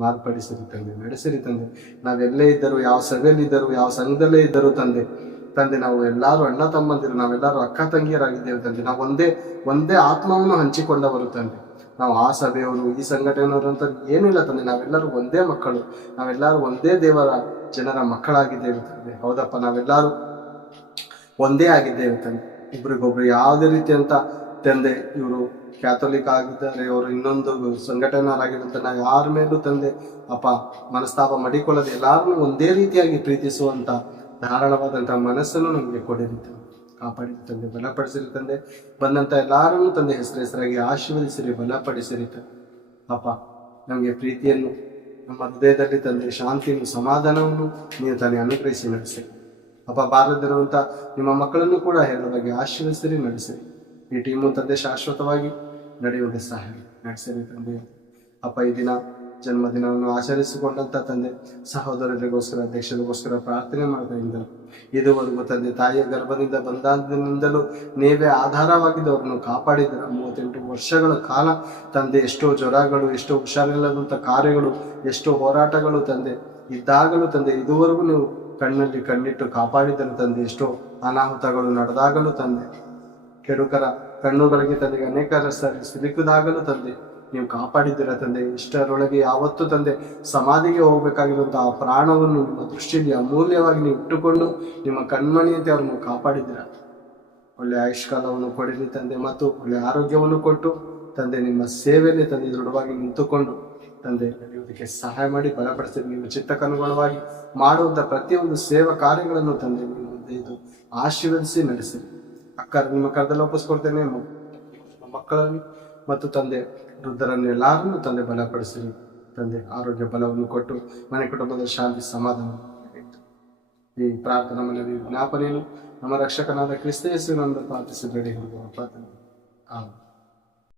ಮಾರ್ಪಡಿಸಿರಿ ತಂದೆ, ನಡೆಸಿರಿ ತಂದೆ. ನಾವೆಲ್ಲೇ ಇದ್ದರೂ, ಯಾವ ಸಭೆಯಲ್ಲಿದ್ದರೂ, ಯಾವ ಸಂಘದಲ್ಲೇ ಇದ್ದರೂ ತಂದೆ ನಾವು ಎಲ್ಲರೂ ಅಣ್ಣ ತಮ್ಮಂದಿರು, ನಾವೆಲ್ಲರೂ ಅಕ್ಕ ತಂಗಿಯರಾಗಿದ್ದೇವೆ ತಂದೆ. ನಾವು ಒಂದೇ ಆತ್ಮವನ್ನು ಹಂಚಿಕೊಂಡವರು ತಂದೆ. ನಾವು ಆ ಸಭೆಯವರು, ಈ ಸಂಘಟನೆಯವರು ಅಂತ ಏನಿಲ್ಲ ತಂದೆ. ನಾವೆಲ್ಲರೂ ಒಂದೇ ಮಕ್ಕಳು, ನಾವೆಲ್ಲರೂ ಒಂದೇ ದೇವರ ಜನರ ಮಕ್ಕಳಾಗಿದ್ದೇವೆ ತಂದೆ. ಹೌದಪ್ಪ, ನಾವೆಲ್ಲರೂ ಒಂದೇ ಆಗಿದ್ದೇವೆ ತಂದೆ. ಒಬ್ರಿಗೊಬ್ರು ಯಾವುದೇ ರೀತಿಯಂತ ತಂದೆ ಇವರು ಕ್ಯಾಥೋಲಿಕ್ ಆಗಿದ್ದಾರೆ, ಅವರು ಇನ್ನೊಂದು ಸಂಘಟನೆಯವರಾಗಿರುತ್ತೆ, ನಾವು ಯಾರ ಮೇಲೂ ತಂದೆ ಅಪ್ಪ ಮನಸ್ತಾಪ ಮಡಿಕೊಳ್ಳದೆ ಎಲ್ಲಾರನ್ನೂ ಒಂದೇ ರೀತಿಯಾಗಿ ಪ್ರೀತಿಸುವಂತ ಧಾರಾಳವಾದಂತಹ ಮನಸ್ಸನ್ನು ನಮಗೆ ಕೊಡಿರಿ ತಂದೆ, ಕಾಪಾಡಿ ತಂದೆ, ಬಲಪಡಿಸಿರಿ ತಂದೆ. ಬಂದಂತ ಎಲ್ಲಾರನ್ನೂ ತಂದೆ ಹೆಸರಾಗಿ ಆಶೀರ್ವದಿಸಿರಿ, ಬಲಪಡಿಸಿರಿ ತಂದೆ. ಅಪ್ಪ ನಮಗೆ ಪ್ರೀತಿಯನ್ನು ನಮ್ಮ ಹೃದಯದಲ್ಲಿ ತಂದೆ, ಶಾಂತಿಯನ್ನು, ಸಮಾಧಾನವನ್ನು ನೀವು ತಾನೇ ಅನುಗ್ರಹಿಸಿ ನಡೆಸಿರಿ. ಅಪ್ಪ ಬಾರದಿರುವಂತ ನಿಮ್ಮ ಮಕ್ಕಳನ್ನು ಕೂಡ ಹೇಳುವಾಗಿ ಆಶೀರ್ವದಿಸಿರಿ, ನಡೆಸಿರಿ. ಈ ಟೀಮು ತಂದೆ ಶಾಶ್ವತವಾಗಿ ನಡೆಯುವುದೇ ಸಹಾಯ ನಡೆಸಿರಿ ತಂದೆ. ಅಪ್ಪ ಈ ದಿನ ಜನ್ಮದಿನವನ್ನು ಆಚರಿಸಿಕೊಂಡಂತ ತಂದೆ ಸಹೋದರರಿಗೋಸ್ಕರ, ಅಧ್ಯಕ್ಷರಿಗೋಸ್ಕರ ಪ್ರಾರ್ಥನೆ ಮಾಡ್ತಾ ಇದ್ದರು. ಇದುವರೆಗೂ ತಂದೆ ತಾಯಿಯ ಗರ್ಭದಿಂದ ಬಂದಾಗಿನಿಂದಲೂ ನೀವೇ ಆಧಾರವಾಗಿದ್ದವರನ್ನು ಕಾಪಾಡಿದ್ದೀರ. 38 ವರ್ಷಗಳ ಕಾಲ ತಂದೆ ಎಷ್ಟೋ ಜ್ವರಗಳು, ಎಷ್ಟೋ ಹುಷಾರಿಲ್ಲದಂಥ ಕಾರ್ಯಗಳು, ಎಷ್ಟೋ ಹೋರಾಟಗಳು ತಂದೆ ಇದ್ದಾಗಲೂ ತಂದೆ ಇದುವರೆಗೂ ನೀವು ಕಣ್ಣಲ್ಲಿ ಕಣ್ಣಿಟ್ಟು ಕಾಪಾಡಿದ್ದರು ತಂದೆ. ಎಷ್ಟೋ ಅನಾಹುತಗಳು ನಡೆದಾಗಲೂ ತಂದೆ, ಕೆಡುಕರ ಕಣ್ಣುಗಳಿಗೆ ತಂದೆಗೆ ಅನೇಕ ಸಿಲುಕಿದಾಗಲೂ ತಂದೆ ನೀವು ಕಾಪಾಡಿದ್ದೀರ ತಂದೆ. ಇಷ್ಟರೊಳಗೆ ಯಾವತ್ತೂ ತಂದೆ ಸಮಾಧಿಗೆ ಹೋಗಬೇಕಾಗಿರುವಂತಹ ಪ್ರಾಣವನ್ನು ನಿಮ್ಮ ದೃಷ್ಟಿಯಲ್ಲಿ ಅಮೂಲ್ಯವಾಗಿ ನೀವು ಇಟ್ಟುಕೊಂಡು ನಿಮ್ಮ ಕಣ್ಮಣಿಯಂತೆ ಅವ್ರನ್ನು ಕಾಪಾಡಿದ್ದೀರ. ಒಳ್ಳೆ ಆಯುಷ್ಕಾಲವನ್ನು ಕೊಡಿರಿ ತಂದೆ, ಮತ್ತು ಒಳ್ಳೆ ಆರೋಗ್ಯವನ್ನು ಕೊಟ್ಟು ತಂದೆ ನಿಮ್ಮ ಸೇವೆಯಲ್ಲಿ ತಂದೆ ದೃಢವಾಗಿ ನಿಂತುಕೊಂಡು ತಂದೆ ನಡೆಯುವುದಕ್ಕೆ ಸಹಾಯ ಮಾಡಿ ಬಲಪಡಿಸಿರಿ. ನಿಮ್ಮ ಚಿತ್ತಕ್ಕನುಗುಣವಾಗಿ ಮಾಡುವಂಥ ಪ್ರತಿಯೊಂದು ಸೇವಾ ಕಾರ್ಯಗಳನ್ನು ತಂದೆ ನಿಮ್ಮ ಮುಂದೆ ಇದು ಆಶೀರ್ವದಿಸಿ ನಡೆಸಿರಿ. ನಿಮ್ಮ ಕರದಲ್ಲಿ ಒಪ್ಪಿಸ್ಕೊಡ್ತೇನೆ. ಮಕ್ಕಳನ್ನು ಮತ್ತು ತಂದೆ ವೃದ್ಧರನ್ನು ಎಲ್ಲರನ್ನೂ ತಂದೆ ಬಲಪಡಿಸಿರಿ ತಂದೆ. ಆರೋಗ್ಯ ಬಲವನ್ನು ಕೊಟ್ಟು ಮನೆ ಕುಟುಂಬದ ಶಾಂತಿ ಸಮಾಧಾನ. ಈ ಪ್ರಾರ್ಥನಾ ಮನವಿ ಜ್ಞಾಪನೆಯನ್ನು ನಮ್ಮ ರಕ್ಷಕನಾದ ಕ್ರಿಸ್ತ ಯೇಸುವಿನಿಂದ ಪ್ರಾರ್ಥಿಸಿ ಬೇಡಿ ಪ್ರಾರ್ಥನೆ.